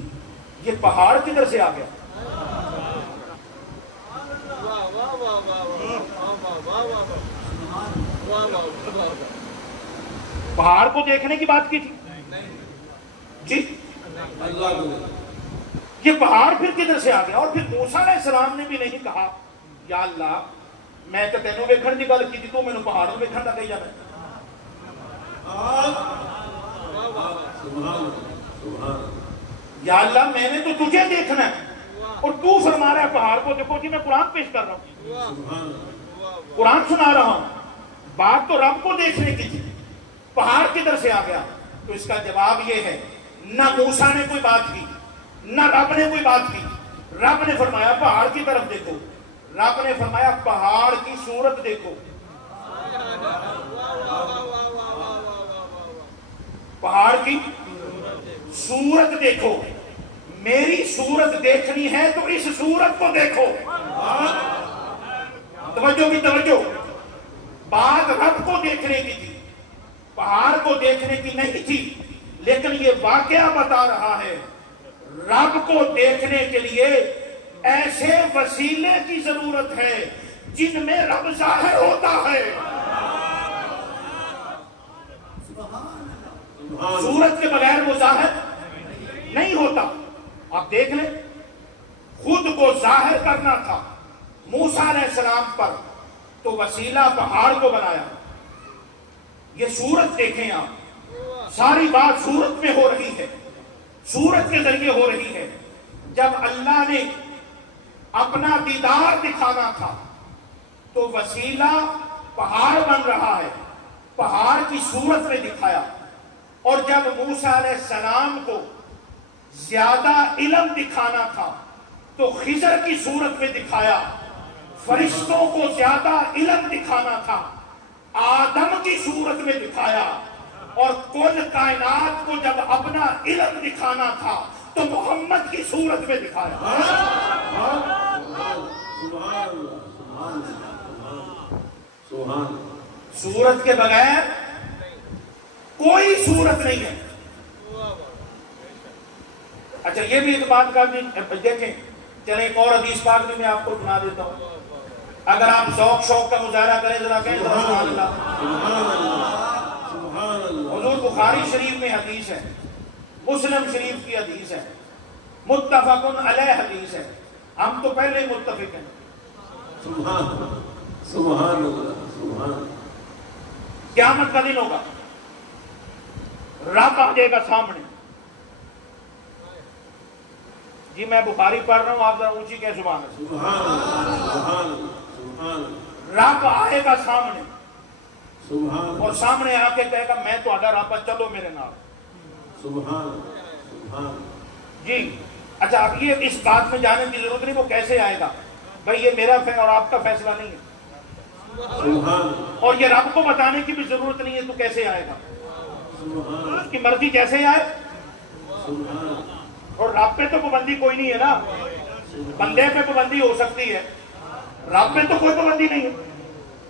یہ پہاڑ کدھر سے آ گیا؟ پہاڑ کو دیکھنے کی بات کی تھی جی، یہ پہاڑ پھر کدھر سے آ گیا؟ اور پھر موسیٰ علیہ السلام نے بھی نہیں کہا یا اللہ میں تو تینوں ویکھن کی گل کی تھی، تو مینوں پہاڑوں ویکھن لگ جانا. یا اللہ میں نے تو تجھے دیکھنا ہے اور تو فرما رہا ہے پہاڑ کو دیکھو. جی میں قرآن پیش کر رہا ہوں، قرآن سنا رہا ہوں. بات تو رب کو دیکھنے کی تھی، پہاڑ کدھر سے آ گیا؟ تو اس کا جواب یہ ہے، نہ موسیٰ نے کوئی بات کی، نہ رب نے کوئی بات کی. رب نے فرمایا پہاڑ کی طرف دیکھو، رب نے فرمایا پہاڑ کی صورت دیکھو. پہاڑ کی صورت دیکھو. میری صورت دیکھنی ہے تو اس صورت کو دیکھو. توجہ بھی توجہ، بات رب کو دیکھنے کی تھی، پہاڑ کو دیکھنے کی نہیں تھی. لیکن یہ واقعہ بتا رہا ہے رب کو دیکھنے کے لیے ایسے وسیلے کی ضرورت ہے جن میں رب ظاہر ہوتا ہے. صورت کے بغیر وہ ظاہر نہیں ہوتا. آپ دیکھ لیں، خود کو ظاہر کرنا تھا موسیٰ علیہ السلام پر تو وسیلہ پہاڑ کو بنایا. یہ صورت دیکھیں آپ، ساری بات صورت میں ہو رہی ہے، صورت کے ذریعے ہو رہی ہے. جب اللہ نے اپنا دیدار دکھانا تھا تو وسیلہ پہاڑ بن رہا ہے. پہاڑ کی صورت میں دکھایا، اور جب موسیٰ علیہ السلام کو زیادہ علم دکھانا تھا تو خضر کی صورت میں دکھایا، فرشتوں کو زیادہ علم دکھانا تھا آدم کی صورت میں دکھایا، اور کل کائنات کو جب اپنا علم دکھانا تھا تو محمد کی صورت میں دکھایا۔ صورت کے بغیر کوئی صورت نہیں ہے۔ اچھا یہ بھی ایک بات کا بھی دیکھیں، چلیں ایک اور حدیث پاک بھی میں آپ کو سنا دیتا ہوں، اگر آپ ذوق شوق کا مظاہرہ کریں ذرا کہیں سبحان اللہ۔ حضور بخاری شریف میں حدیث ہے، مسلم شریف کی حدیث ہے، متفق علیہ حدیث ہے، ہم تو پہلے ہی متفق ہیں۔ سبحان اللہ۔ قیامت کا دن ہوگا، رب آ جائے گا سامنے۔ جی میں بخاری پڑھ رہا ہوں، آپ ذرا اونچی کہ سبحان اللہ۔ رب آئے گا سامنے، اور سامنے آ کے کہے گا میں تو آڈر رب، چلو میرے نال۔ جی اچھا اب یہ اس بات میں جانے کی ضرورت نہیں وہ کیسے آئے گا، بھائی یہ میرا اور آپ کا فیصلہ نہیں ہے، اور یہ رب کو بتانے کی بھی ضرورت نہیں ہے تو کیسے آئے گا، اس کی مرضی جیسے آئے۔ اور رب پہ تو پابندی کوئی نہیں ہے نا، بندے پہ پابندی ہو سکتی ہے، رب پہ تو کوئی پابندی نہیں ہے۔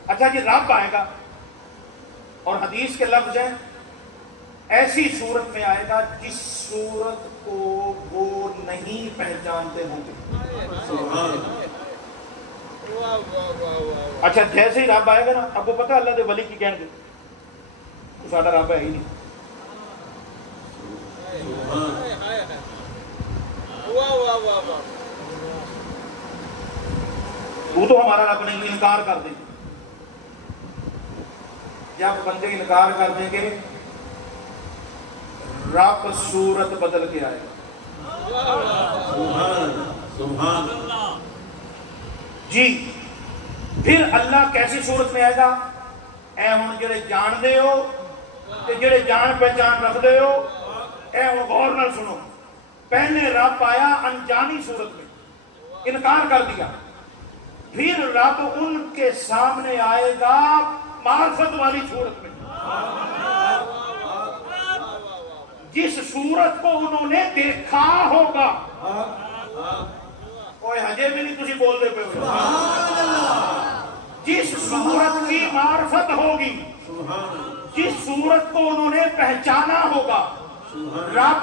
اچھا جی رب آئے گا، اور حدیث کے لفظ ہیں ایسی صورت میں آئے گا جس صورت کو وہ نہیں پہچانتے ہوں گے۔ اچھا جیسے ہی رب آئے گا نا، اب وہ پتہ اللہ دے ولی کی کہیں گے ساڈا رب ہے ہی نہیں، تو تو ہمارا رب نہیں، انکار کر دیں۔ جب بندے انکار کر دیں گے رب صورت بدل کے آئے گا۔ جی پھر اللہ کیسی صورت میں آئے گا؟ اے ہن جڑے جان دے ہو تے جڑے جان پہچان رکھ دے ہو، اے ہن غور نال سنو۔ پہلے رب آیا انجانی صورت میں، انکار کر دیا، پھر رب ان کے سامنے آئے گا معرفت والی صورت میں، جس صورت کو انہوں نے دیکھا ہوگا۔ کوئی ہجے بھی نہیں تسی بول دے پہ ہو، جس صورت کی معرفت ہوگی، جس صورت کو انہوں نے پہچانا ہوگا، رب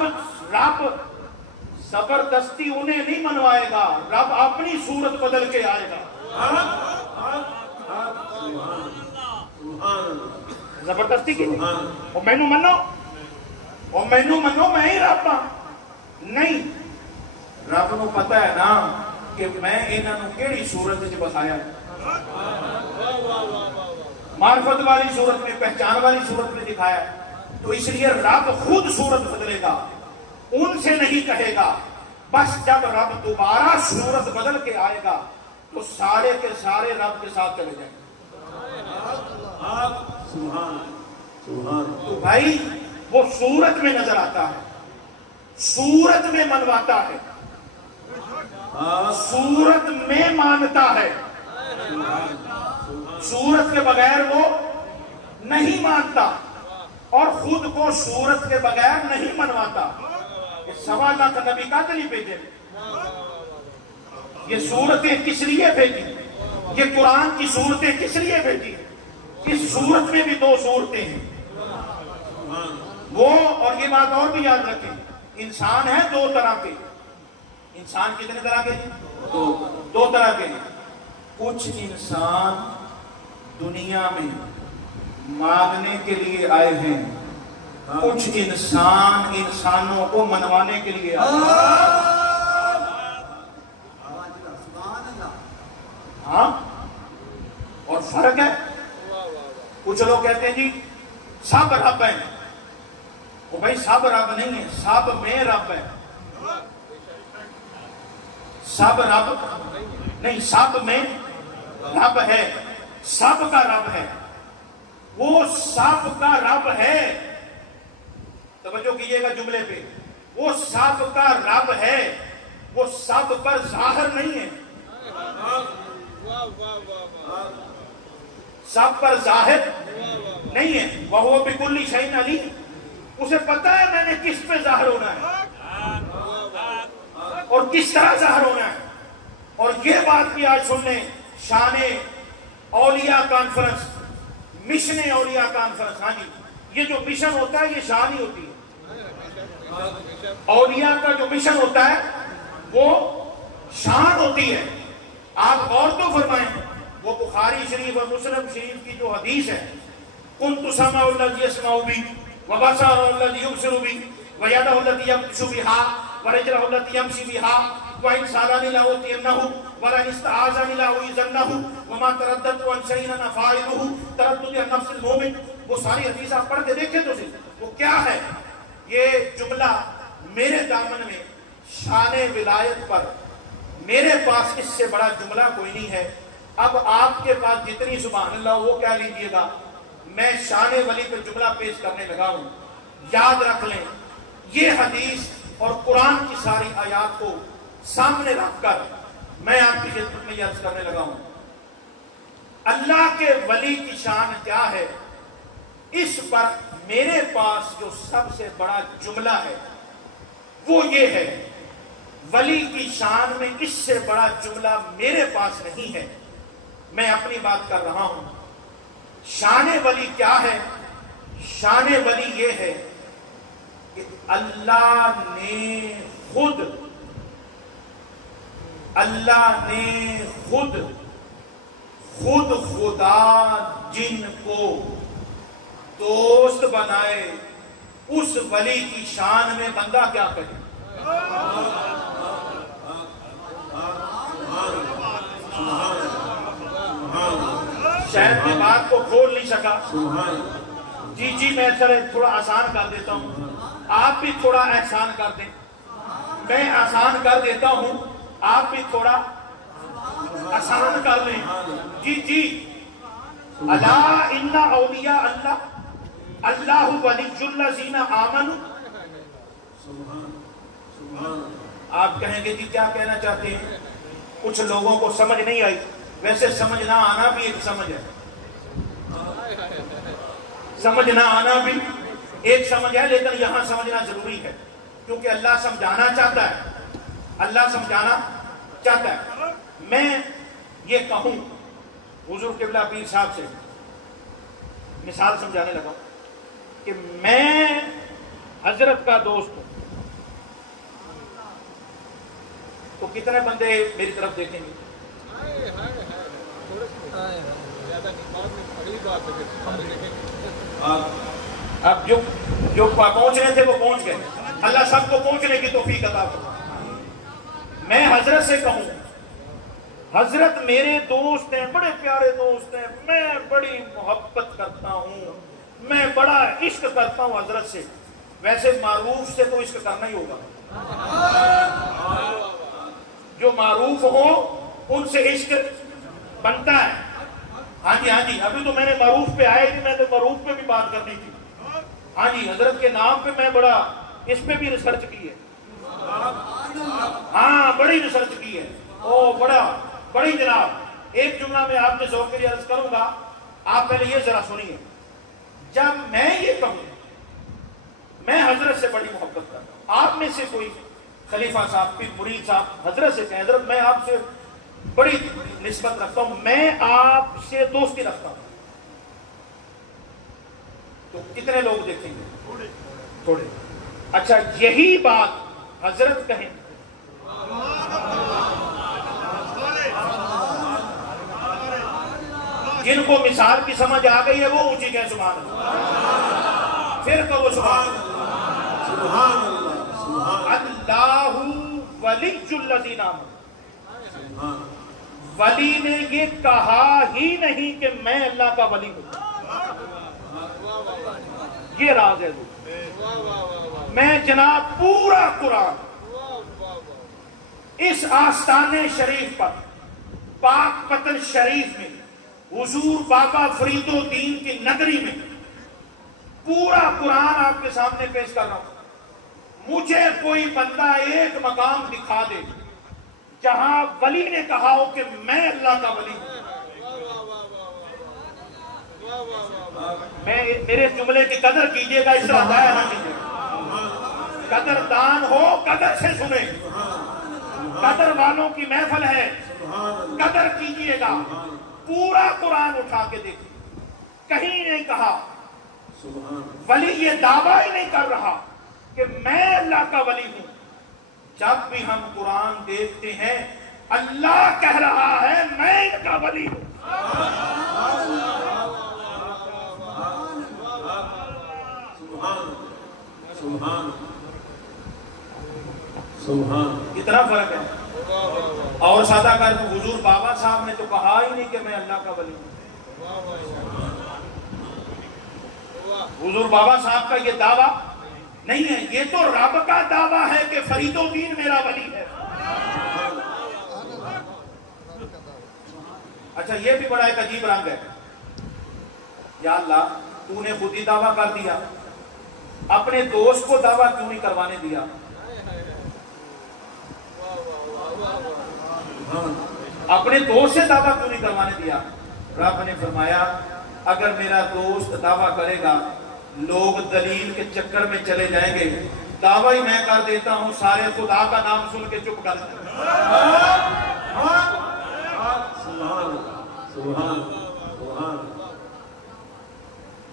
زبردستی انہیں نہیں منوائے گا، رب اپنی صورت بدل کے آئے گا۔ زبردستی کی وہ مینو منو، وہ مینو منو میں ہی رب ہاں نہیں، رب نو پتہ ہے نا کہ میں انہاں نو کیڑی صورت وچ بسایا، معرفت والی صورت میں، پہچان والی صورت میں دکھایا، تو اس لیے رب خود صورت بدلے گا، ان سے نہیں کہے گا۔ بس جب رب دوبارہ صورت بدل کے آئے گا تو سارے کے سارے رب کے ساتھ چلے جائیں گے۔ تو بھائی وہ صورت میں نظر آتا ہے، صورت میں منواتا ہے، صورت میں مانتا ہے، صورت کے بغیر وہ نہیں مانتا، اور خود کو صورت کے بغیر نہیں منواتا۔ یہ 1.25 لاکھ نبی کا نہیں بھیجے، یہ صورتیں کس لیے بھیجی، یہ قرآن کی صورتیں کس لیے بھیجی؟ اس صورت میں بھی 2 صورتیں ہیں، وہ اور یہ بات اور بھی یاد رکھیں، انسان ہے 2 طرح کے۔ انسان کتنے طرح کے ہیں؟ 2 طرح کے ہیں۔ کچھ انسان دنیا میں مانگنے کے لیے آئے ہیں، کچھ انسان انسانوں کو منوانے کے لیے آئے ہیں۔ ہاں اور فرق ہے، کچھ لوگ کہتے ہیں جی سب رب ہیں، وہ بھائی سب رب نہیں ہے، سب میں رب ہے، سب رب نہیں، سب میں رب ہے، سب کا رب ہے۔ وہ سب کا رب ہے. توجہ کیجئے گا جملے پہ. وہ سب کا رب ہے, وہ سب پر ظاہر نہیں ہے. سب پر ظاہر نہیں ہے. وَهُوَ بِكُلِّ شَيْءٍ عَلِيمٌ. اسے پتا ہے میں نے کس پہ ظاہر ہونا ہے اور کس طرح ظاہر ہونا ہے. اور یہ بات بھی آج سن لیں, شان اولیاء کانفرنس, مشن اولیاء کانفرنس. ہاں جی, یہ جو مشن ہوتا ہے یہ شان ہی ہوتی ہے. اولیاء کا جو مشن ہوتا ہے وہ شان ہوتی ہے. آپ غور تو فرمائیں, وہ بخاری شریف اور مسلم شریف کی جو حدیث ہے, كُنْتُ سَمْعَهُ الَّذِي يَسْمَعُ بِهِ وَبَصَرَهُ الَّذِي يُبْصِرُ بِهِ وَيَدَهُ الَّتِي يَبْطِشُ بِهَا وَرِجْلَهُ الَّتِي يَمْشِي بِهَا وَإِنْ سَأَلَنِي لَأُعْطِيَنَّهُ وَلَئِنِ اسْتَعَاذَنِي لَأُعِيذَنَّهُ وَمَا تَرَدَّدتُ عَنْ شَيْءٍ أَنَا فَاعِلُهُ تَرَدُّدِ عَنْ نَفْسِ الْمُؤْمِنِ. وہ ساری حدیث آپ پڑھ کے دیکھیں تو صحیح, وہ کیا ہے. یہ جملہ میرے دامن میں شان ولایت پر میرے پاس اس سے بڑا جملہ کوئی نہیں ہے. اب آپ کے پاس جتنی سبحان اللہ وہ کیا لیجئے گا, میں شان ولی پہ جملہ پیش کرنے لگا ہوں. یاد رکھ لیں, یہ حدیث اور قرآن کی ساری آیات کو سامنے رکھ کر میں آپ کی خدمت میں یہ عرض کرنے لگا ہوں. اللہ کے ولی کی شان کیا ہے, اس پر میرے پاس جو سب سے بڑا جملہ ہے وہ یہ ہے, ولی کی شان میں اس سے بڑا جملہ میرے پاس نہیں ہے. میں اپنی بات کر رہا ہوں. شان ولی کیا ہے؟ شان ولی یہ ہے کہ اللہ نے خود خدا جن کو دوست بنائے, اس ولی کی شان میں بندہ کیا کرے. شاید میں بات کو کھول نہیں سکا. جی میں تھوڑا آسان کر دیتا ہوں, آپ بھی تھوڑا احسان کر دیں. میں آسان کر دیتا ہوں, آپ بھی تھوڑا آسان کر لیں. جی الا ان اولیاء اللہ ولی الذین آمنوا. آپ کہیں گے جی کیا کہنا چاہتے ہیں, کچھ لوگوں کو سمجھ نہیں آئی. ویسے سمجھ نہ آنا بھی ایک سمجھ ہے, سمجھ نہ آنا بھی ایک سمجھ ہے, لیکن یہاں سمجھنا ضروری ہے کیونکہ اللہ سمجھانا چاہتا ہے. اللہ سمجھانا چاہتا ہے. میں یہ کہوں حضور قبلہ پیر صاحب سے مثال سمجھانے لگا کہ میں حضرت کا دوست ہوں, تو کتنے بندے میری طرف دیکھیں گے. اب جو پہنچنے تھے وہ پہنچ گئے. اللہ سب کو پہنچنے کی توفیق عطا فرمائے. میں حضرت سے کہوں, حضرت میرے دوست ہیں, بڑے پیارے دوست ہیں, میں بڑی محبت کرتا ہوں, میں بڑا عشق کرتا ہوں حضرت سے. ویسے معروف سے تو عشق کرنا ہی ہوگا, جو معروف ہو ان سے عشق بنتا ہے. ہاں جی ابھی تو میں نے معروف پہ آئے تھے, میں تو معروف پہ بھی بات کرنی تھی. ہاں جی, حضرت کے نام پہ میں بڑا اس پہ بھی ریسرچ کی ہے. ہاں بڑی ریسرچ کی ہے. او بڑی جناب, ایک جملہ میں آپ کے ذوق کے لیے عرض کروں گا. آپ پہلے یہ ذرا سنیے. جب میں یہ کہوں میں حضرت سے بڑی محبت کرتا ہوں, آپ میں سے کوئی خلیفہ صاحب, پھر مرید صاحب حضرت سے کہیں حضرت میں آپ سے بڑی نسبت رکھتا ہوں, میں آپ سے دوستی رکھتا ہوں, تو کتنے لوگ دیکھیں گے؟ تھوڑے. اچھا یہی بات حضرت کہیں جن کو مثال کی سمجھ آ گئی ہے وہ اونچی کہیں سبحان اللہ. پھر کہو سبحان اللہ ولی الذین آمنوا. ولی نے یہ کہا ہی نہیں کہ میں اللہ کا ولی ہوں. یہ راز ہے. میں جناب پورا قرآن اس آستانے شریف پر, پاک پتن شریف میں حضور بابا فرید الدین کی نگری میں پورا قرآن آپ کے سامنے پیش کر رہا ہوں، مجھے کوئی بندہ ایک مقام دکھا دے جہاں ولی نے کہا ہو کہ میں اللہ کا ولی ہوں۔ میرے جملے کی قدر کیجئے گا، اس طرح ضائع نہ کیجئے گا۔ قدردان ہو قدر سے سنیں، قدر والوں کی محفل ہے، قدر کیجئے گا۔ پورا قرآن اٹھا کے دیکھیں، کہیں نہیں کہا ولی یہ دعویٰ ہی نہیں کر رہا کہ میں اللہ کا ولی ہوں۔ جب بھی ہم قرآن دیکھتے ہیں اللہ کہہ رہا ہے میں ان کا ولی ہوں۔ اتنا فرق ہے۔ اور سادہ کر حضور بابا صاحب نے تو کہا ہی نہیں کہ میں اللہ کا ولی ہوں۔ حضور بابا صاحب کا یہ دعویٰ نہیں ہے، یہ تو رب کا دعویٰ ہے کہ فرید الدین میرا ولی ہے۔ اچھا یہ بھی بڑا ایک عجیب رنگ ہے، یا اللہ تو نے خود ہی دعویٰ کر دیا، اپنے دوست کو دعویٰ کیوں نہیں کروانے دیا؟ اپنے دوست سے دعویٰ کیوں نہیں کروانے دیا؟ رب نے فرمایا اگر میرا دوست دعویٰ کرے گا لوگ دلیل کے چکر میں چلے جائیں گے، دعویٰ ہی میں کر دیتا ہوں، سارے خدا کا نام سن کے چپ کر دیں۔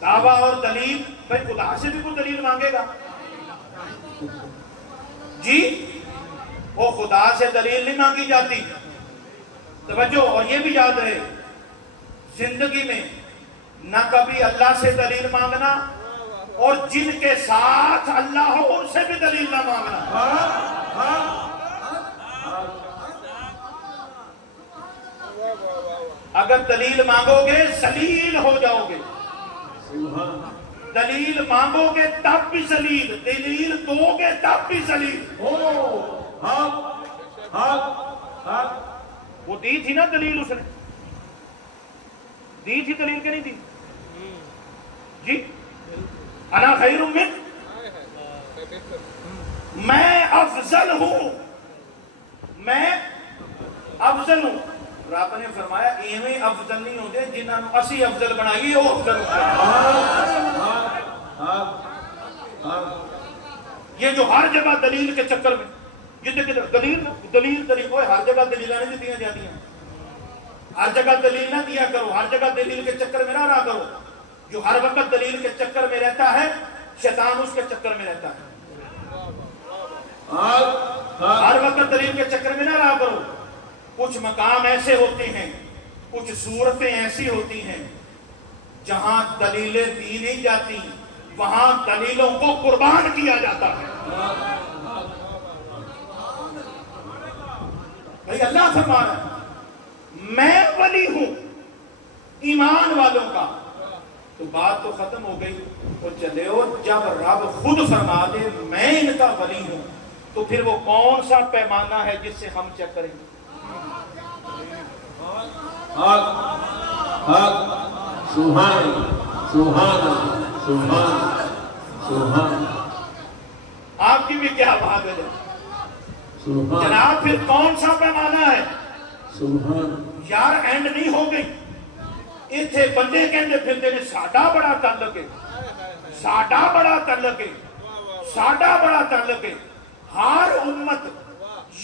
دعویٰ اور دلیل، بھائی خدا سے بھی کوئی دلیل مانگے گا جی؟ وہ خدا سے دلیل نہیں مانگی جاتی، توجہ۔ اور یہ بھی یاد رہے زندگی میں نہ کبھی اللہ سے دلیل مانگنا، اور جن کے ساتھ اللہ ہو ان سے بھی دلیل نہ مانگنا۔ اگر دلیل مانگو گے ذلیل ہو جاؤ گے، دلیل مانگو گے تب بھی ذلیل، دلیل دو گے تب بھی ذلیل۔ وہ دی تھی نا دلیل، اس نے دی تھی دلیل کہ نہیں دی جی؟ انا خیر من، میں افضل ہوں، میں افضل ہوں۔ رب نے فرمایا ایویں افضل نہیں ہوتے جنہاں نوں اسی افضل بنائیے وہ افضل ہوتے۔ یہ جو ہر جگہ دلیل کے چکر میں دلیل ہر جگہ دلیلیں نہیں دیتی جاتی ہیں، ہر جگہ دلیل نہ دیا کرو، ہر جگہ دلیل کے چکر میں نہ رہا کرو۔ جو ہر وقت دلیل کے چکر میں رہتا ہے شیطان اس کے چکر میں رہتا ہے۔ ہر وقت دلیل کے چکر میں نہ رہا کرو۔ کچھ مقام ایسے ہوتے ہیں، کچھ صورتیں ایسی ہوتی ہیں جہاں دلیلیں دی نہیں جاتی، وہاں دلیلوں کو قربان کیا جاتا ہے۔ بھائی اللہ فرما رہا ہے میں ولی ہوں ایمان والوں کا، تو بات تو ختم ہو گئی۔ اور چلے ہو جب رب خود فرما دے میں ان کا ولی ہوں، تو پھر وہ کون سا پیمانہ ہے جس سے ہم چیک کریں گے؟ آپ کی بھی کیا بات ہے جناب؟ پھر کون سا پیمانہ ہے یار؟ اینڈ نہیں ہو گئی، اتنے بندے کہتے پھرتے نے ساڈا بڑا تعلق ہے، ساڈا بڑا تعلق ہے، ساڈا بڑا تعلق ہے۔ ہر امت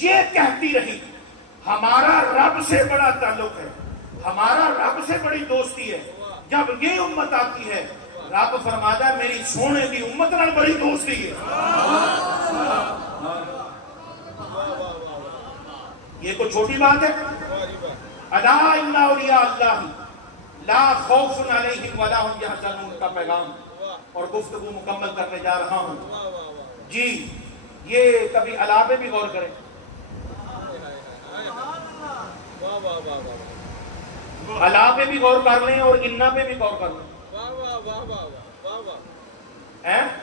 یہ کہتی رہی ہمارا رب سے بڑا تعلق ہے، ہمارا رب سے بڑی دوستی ہے۔ جب یہ امت آتی ہے رب فرماتا ہے میری سونے کی امت نال بڑی دوستی ہے۔ یہ کوئی چھوٹی بات ہے؟ الا ان اولیاء اللہ لا خوف علیہم ولا هم یحزنون کا پیغام اور گفتگو مکمل کرنے جا رہا ہوں جی۔ یہ کبھی الا پہ بھی غور کریں، الا پہ بھی غور کر لیں اور انا پہ بھی غور کر لیں۔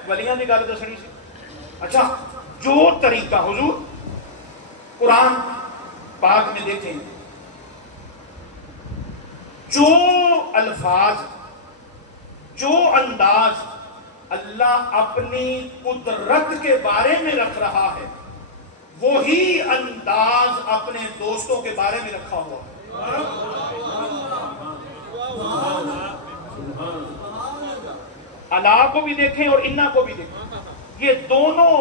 ولیاں کی گل دسنی سی۔ اچھا جو طریقہ حضور قرآن پاک میں دیکھیں جو الفاظ، جو انداز اللہ اپنی قدرت کے بارے میں رکھ رہا ہے، وہی انداز اپنے دوستوں کے بارے میں رکھا ہوا ہے۔ الا کو بھی دیکھیں اور انا کو بھی دیکھیں، یہ دونوں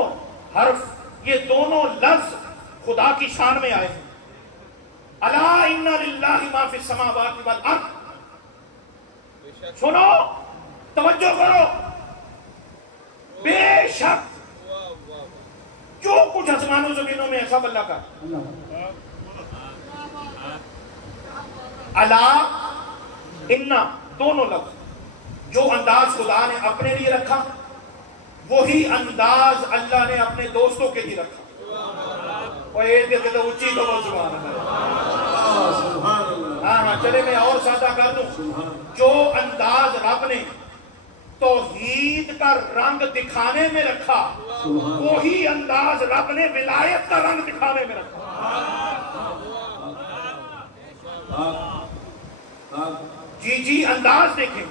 حرف، یہ دونوں لفظ خدا کی شان میں آئے ہیں۔ الا ان للہ ما فی السماوات والارض، سنو، توجہ کرو، بے شک جو کچھ آسمانوں زمینوں میں ہے سب اللہ کا۔ الا انا دونوں لفظ، جو انداز خدا نے اپنے لیے رکھا وہی انداز اللہ نے اپنے دوستوں کے لیے رکھا۔ اور ایک دیتے تو اونچی کو بول سبحان اللہ۔ ہاں چلے میں اور سادہ کر دوں، جو انداز رب نے توحید کا رنگ دکھانے میں رکھا وہی انداز رب نے ولایت کا رنگ دکھانے میں رکھا۔ جی انداز دیکھیں،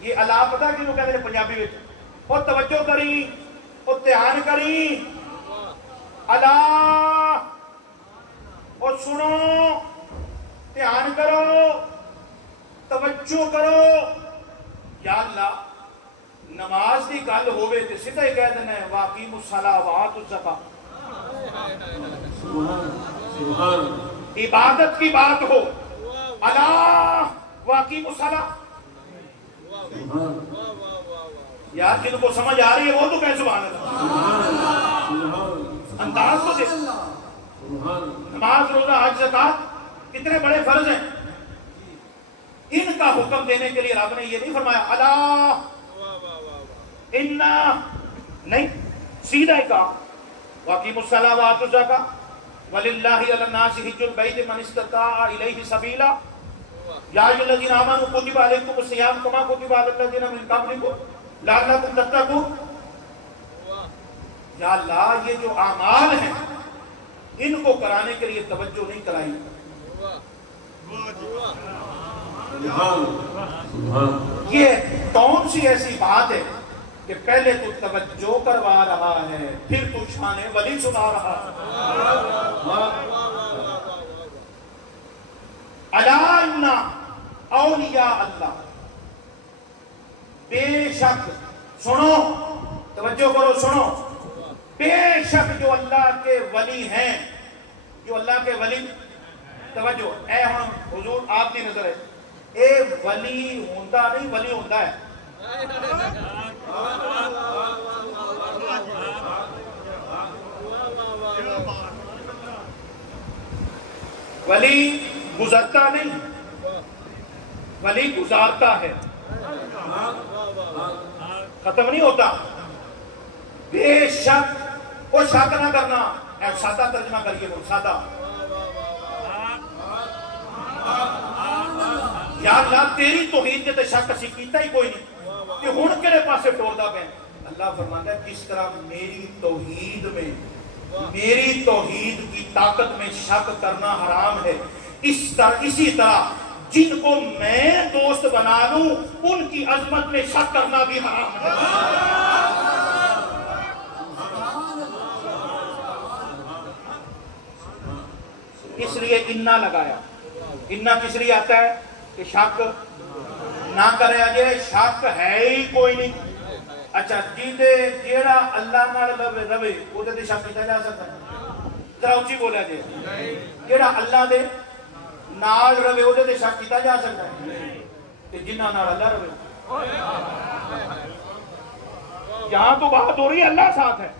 یہ الا پتہ کیوں کہتے ہیں پنجابی میں؟ اور توجہ کریں اور دھیان کریں، الا اور سنو، دھیان کرو، توجہ کرو۔ یا اللہ نماز کی گل ہوئے تو سیدھا ہی کہہ دینا ہے واقیم الصلاۃ وآتوا الزکاۃ۔ عبادت کی بات ہو، الا واقیم الصلاۃ۔ یار جن کو سمجھ آ رہی ہے وہ تو کہہ سبحان اللہ۔ انداز تو دیکھ، نماز، روزہ، حج، زکات کتنے بڑے فرض ہیں، ان کا حکم دینے کے لیے رب نے یہ نہیں فرمایا الا انا، نہیں، سیدھا ہی کہا واقیموا الصلاۃ وآتوا الزکاۃ وللہ علی الناس حج البیت من استطاع الیہ سبیلا یا ایھا الذین آمنوا کتب علیکم الصیام کما کتب علی الذین من قبلکم لعلکم تتقون۔ یا اللہ یہ جو اعمال ہیں ان کو کرانے کے لیے توجہ نہیں کرائی۔ یہ کون سی ایسی بات ہے کہ پہلے تو توجہ کروا رہا ہے پھر تو شان ولی سنا رہا ہے۔ الا ان اولیاء اللہ، بے شک، سنو، توجہ کرو، سنو، بے شک جو اللہ کے ولی ہیں، جو اللہ کے ولی، توجہ، اے ہم حضور آپ کی نظر ہے، اے ولی ہوندا نہیں، ولی ہوندا ہے۔ ولی گزرتا نہیں، ولی گزارتا ہے، ختم نہیں ہوتا۔ بے شک، وہ شک نہ کرنا، سادہ ترجمہ کریے، وہ سادہ۔ یا اللہ تیری توحید تے شک اسی کیتا ہی کوئی نہیں کہ ہن کہڑے پاسے ٹوردا پے۔ اللہ فرماتا ہے جس طرح میری توحید میں، میری توحید کی طاقت میں شک کرنا حرام ہے، اسی طرح جن کو میں دوست بنا لوں ان کی عظمت میں شک کرنا بھی حرام ہے۔ اس لیے انا لگایا۔ انا کس لیے آتا ہے کہ شک نہ کرے، اجے شک ہے ہی کوئی نہیں۔ اچھا جیڑا اللہ نال رہے وہ تے شک کیتا جا سکتا ہے؟ ذرا اونچی بولیا جی، جیڑا اللہ دے نال رہے وہ تے شک کیتا جا سکتا ہے؟ کہ جنہ نال اللہ رہے، یہاں تو بات ہو رہی ہے اللہ ساتھ ہے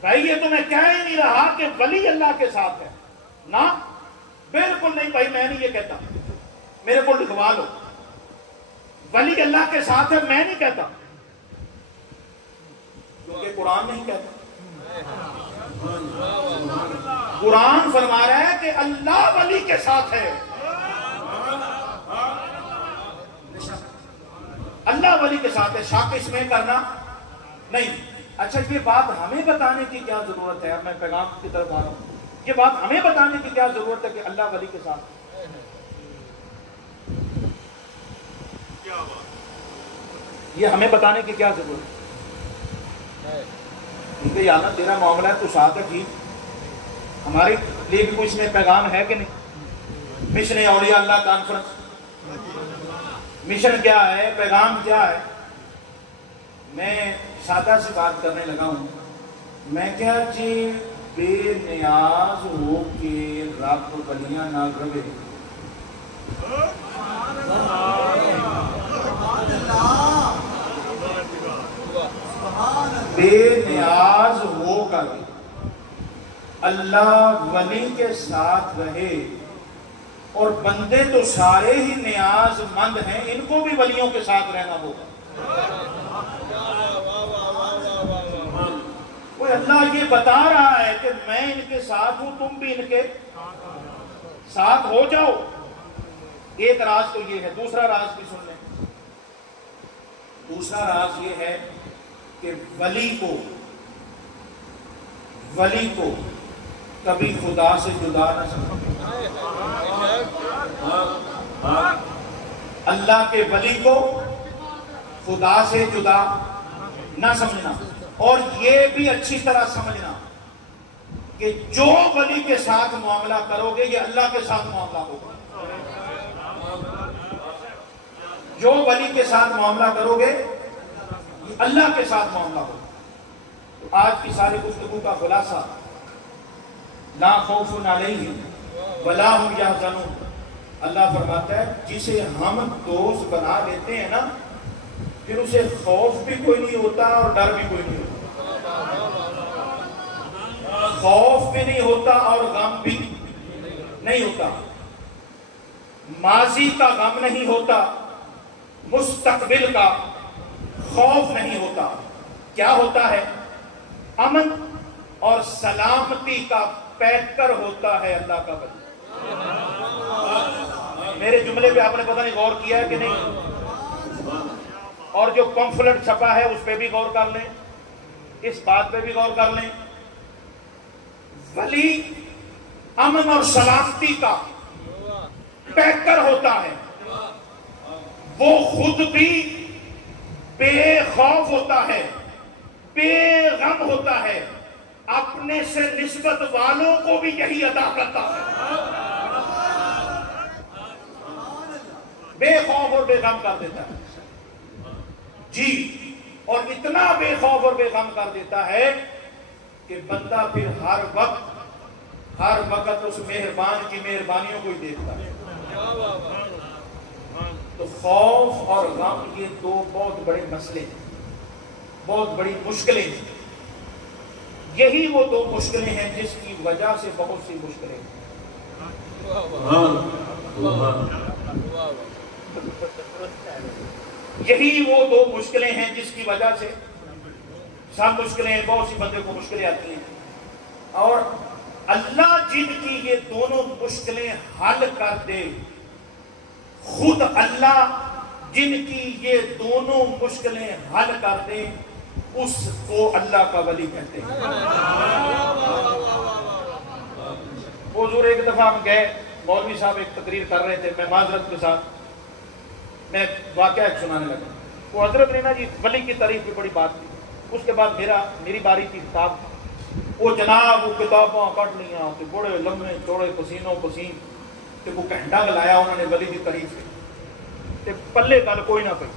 بھائی، یہ تو میں کہہ ہی نہیں رہا کہ ولی اللہ کے ساتھ ہے، نہ بالکل نہیں بھائی، میں نہیں یہ کہتا، میرے کو لکھوا لو، ولی اللہ کے ساتھ ہے میں نہیں کہتا، کیونکہ قرآن نہیں کہتا۔ قرآن فرما رہا ہے کہ اللہ ولی کے ساتھ ہے، اللہ ولی کے ساتھ ہے، شک اس میں کرنا نہیں۔ اچھا یہ بات ہمیں بتانے کی کیا ضرورت ہے؟ اب میں پیغام کی طرف آ رہا ہوں، یہ بات ہمیں بتانے کی کیا ضرورت ہے کہ اللہ ولی کے ساتھ؟ یہ ہمیں بتانے کی کیا ضرورت ہے؟ کیونکہ یا نا تیرا معاملہ ہے تو ساتھ ہے ٹھیک، ہمارے لیے بھی کوئی اس میں پیغام ہے کہ نہیں؟ مشن اولیاء اللہ کانفرنس، مشن کیا ہے، پیغام کیا ہے؟ میں سادہ سی بات کرنے لگا ہوں، میں کیا جی بے نیاز ہو کے رب بلیاں نہ کرے، بے نیاز ہو کر اللہ ولی کے ساتھ رہے، اور بندے تو سارے ہی نیاز مند ہیں، ان کو بھی ولیوں کے ساتھ رہنا ہوگا۔ وہ اللہ یہ بتا رہا ہے کہ میں ان کے ساتھ ہوں، تم بھی ان کے ساتھ ہو جاؤ۔ ایک راز تو یہ ہے، دوسرا راز بھی سن لیں۔ دوسرا راز یہ ہے کہ ولی کو کبھی خدا سے جدا نہ سمجھنا، اللہ کے ولی کو خدا سے جدا نہ سمجھنا، اور یہ بھی اچھی طرح سمجھنا کہ جو ولی کے ساتھ معاملہ کرو گے یہ اللہ کے ساتھ معاملہ ہوگا۔ جو ولی کے ساتھ معاملہ کرو گے یہ اللہ کے ساتھ معاملہ ہوگا۔ تو آج کی ساری گفتگو کا خلاصہ، لا خوف علیہم ولا هم یحزنون، اللہ فرماتا ہے جسے ہم دوست بنا لیتے ہیں نا، پھر اسے خوف بھی کوئی نہیں ہوتا اور ڈر بھی کوئی نہیں ہوتا، خوف بھی نہیں ہوتا اور غم بھی نہیں ہوتا، ماضی کا غم نہیں ہوتا، مستقبل کا خوف نہیں ہوتا، کیا ہوتا ہے؟ امن اور سلامتی کا پیکر ہوتا ہے اللہ کا ولی۔ میرے جملے پہ آپ نے پتہ نہیں غور کیا ہے کہ نہیں؟ اور جو پمفلٹ چھپا ہے اس پہ بھی غور کر لیں، اس بات پہ بھی غور کر لیں، ولی امن اور سلامتی کا پیکر ہوتا ہے، وہ خود بھی بے خوف ہوتا ہے، بے غم ہوتا ہے، اپنے سے نسبت والوں کو بھی یہی ادا کرتا ہے، بے خوف اور بے غم کر دیتا ہے جی، اور اتنا بے خوف اور بے غم کر دیتا ہے کہ بندہ پھر ہر وقت اس مہربان کی مہربانیوں کو ہی دیکھتا ہے۔ تو خوف اور غم یہ دو بہت بڑے مسئلے ہیں، بہت بڑی مشکلیں ہیں، یہی وہ دو مشکلیں ہیں جس کی وجہ سے بہت سی مشکلیں ہیں۔ یہی وہ دو مشکلیں ہیں جس کی وجہ سے سب مشکلیں ہیں، بہت سی بندے کو مشکلیں آتی ہیں، اور اللہ جن کی یہ دونوں مشکلیں حل کر دے، خود اللہ جن کی یہ دونوں مشکلیں حل کر دے، اس کو اللہ کا ولی کہتے ہیں۔ حضور ایک دفعہ ہم گئے، مولوی صاحب ایک تقریر کر رہے تھے، میں معذرت کے ساتھ میں واقعہ ایک سنانے لگا۔ وہ حضرت نے نا جی ولی کی تعریف کی بڑی بات تھی، اس کے بعد میری باری کی کتاب، وہ جناب وہ کتاباں پڑھ لیا، بڑے لمبے چوڑے پسینوں پسین، کہ وہ گھنٹہ گلایا انہوں نے ولی کی تعریف کی، تے پلے گل کوئی نہ پئی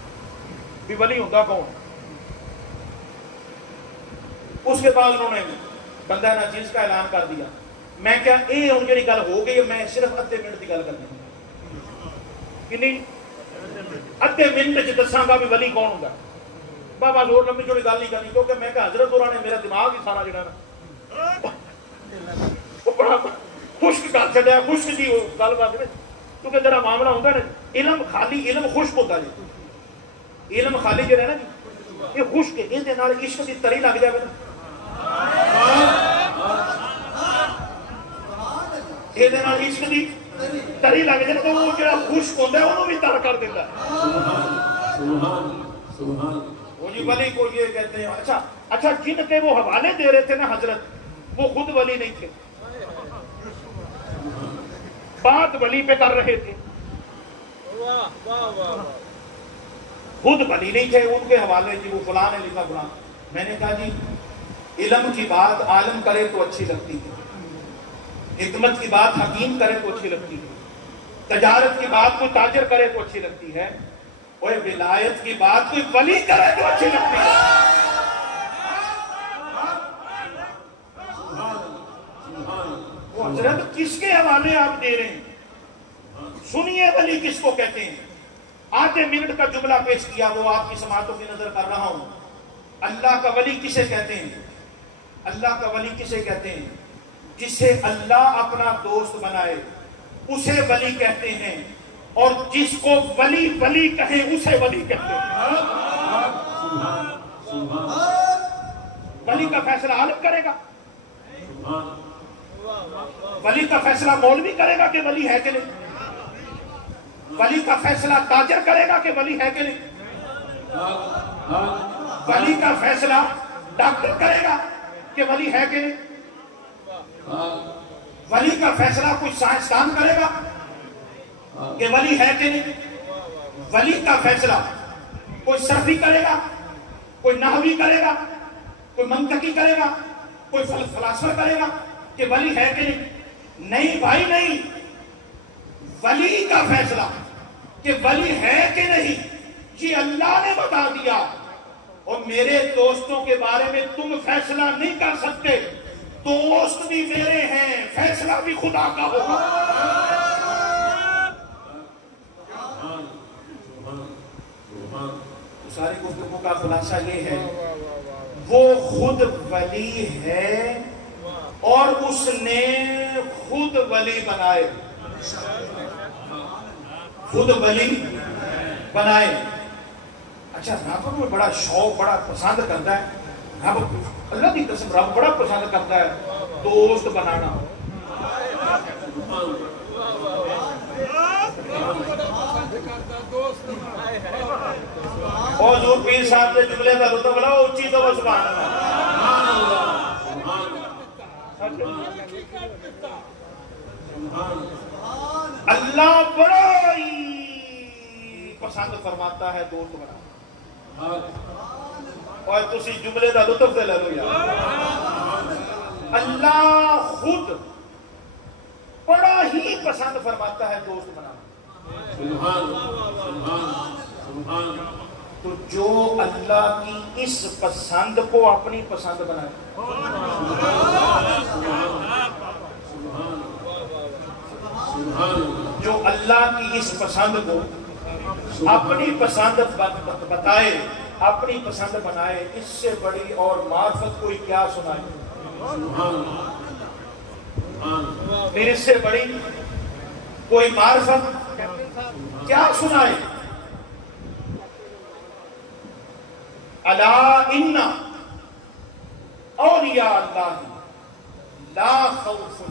بھی ولی ہوتا کون۔ اس کے بعد انہوں نے بندہ نا چیز کا اعلان کر دیا، میں کیا یہ ہوں جی گل ہو گئی، میں صرف ادھے منٹ کی گل کرنی کہ نہیں، ادھے منٹ چ دساں گا بھی ولی کون ہوگا، بابا زور لمبی چوڑی گل نہیں کرنی، کیونکہ میں کہ حضرت نے میرا دماغ ہی سارا جڑا نا وہ بڑا خشک کر چڑیا، خشک جی گل بات میں، کیونکہ ذرا معاملہ ہوتا ہے نا، علم خالی علم خشک ہوتا جی، علم خالی جو ہے نا جی یہ خشک ہے، یہ عشق کی تری لگ جائے نا، یہ عشق کی تری لگ جائے تو وہ جڑا خشک ہوتا ہے انہوں بھی تر کر دیتا ہے۔ وہ جی ولی کو یہ کہتے ہیں، اچھا جن کے وہ حوالے دے رہے تھے نا حضرت، وہ خود ولی نہیں تھے، بات ولی پہ کر رہے تھے۔ خود ولی نہیں تھے، ان کے حوالے جی وہ فلاں نے لکھا فلاں. میں نے کہا جی علم کی بات عالم کرے تو اچھی لگتی ہے، حکمت کی بات حکیم کرے تو اچھی لگتی ہے، تجارت کی بات کوئی تاجر کرے تو اچھی لگتی ہے، اور ولایت کی بات کوئی ولی کرے تو اچھی لگتی ہے. وہ حضرت کس کے حوالے آپ دے رہے ہیں؟ سنیے ولی کس کو کہتے ہیں. آدھے منٹ کا جملہ پیش کیا، وہ آپ کی سماعتوں کی نظر کر رہا ہوں. اللہ کا ولی کسے کہتے ہیں؟ اللہ کا ولی کسے کہتے ہیں؟ جسے اللہ اپنا دوست بنائے اسے ولی کہتے ہیں، اور جس کو ولی ولی کہیں اسے ولی کہتے ہیں. ولی کا فیصلہ عالم کرے گا، ولی کا فیصلہ مولوی کرے گا کہ ولی ہے کہ نہیں، ولی کا فیصلہ تاجر کرے گا کہ ولی ہے کہ نہیں، ولی کا فیصلہ ڈاکٹر کرے گا کہ ولی ہے کہ نہیں، ولی کا فیصلہ کوئی سائنسدان کرے گا کہ ولی ہے کہ نہیں، ولی کا فیصلہ کوئی صرفی کرے گا، کوئی نحوی کرے گا، کوئی منطقی کرے گا، کوئی فلسفہ کرے گا کہ ولی ہے کہ نہیں. نہیں بھائی نہیں، ولی کا فیصلہ کہ ولی ہے کہ نہیں یہ اللہ نے بتا دیا، اور میرے دوستوں کے بارے میں تم فیصلہ نہیں کر سکتے. دوست بھی میرے ہیں، فیصلہ بھی خدا کا ہوگا. ساری گفتگو کا خلاصہ یہ ہے، وہ خود ولی ہے اور اس نے خود ولی بنائے، خود ولی بنائے. اچھا رب میں بڑا شوق، بڑا پسند کرتا ہے، رب اللہ کی قسم رب بڑا پسند کرتا ہے دوست بنانا. اور حضور پیر صاحب کے جملے کا لطف لو اچھی تو وہ سبحان اللہ. اللہ بڑا ہی پسند فرماتا ہے دوست بنا. اور تسی جملے کا لطف دے لو یار. اللہ خود بڑا ہی پسند فرماتا ہے دوست بنا. تو جو اللہ کی اس پسند کو اپنی پسند بنائے، جو اللہ کی اس پسند کو اپنی پسند بتائے، اپنی پسند بنائے، اس سے بڑی اور معرفت کوئی کیا سنائے؟ پھر اس سے بڑی کوئی معرفت کیا سنائے؟ الا ان اولیاء اللہ لا خوف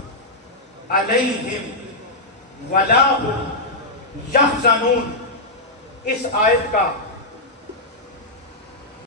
علیہم ولا هم یحزنون. اس آیت کا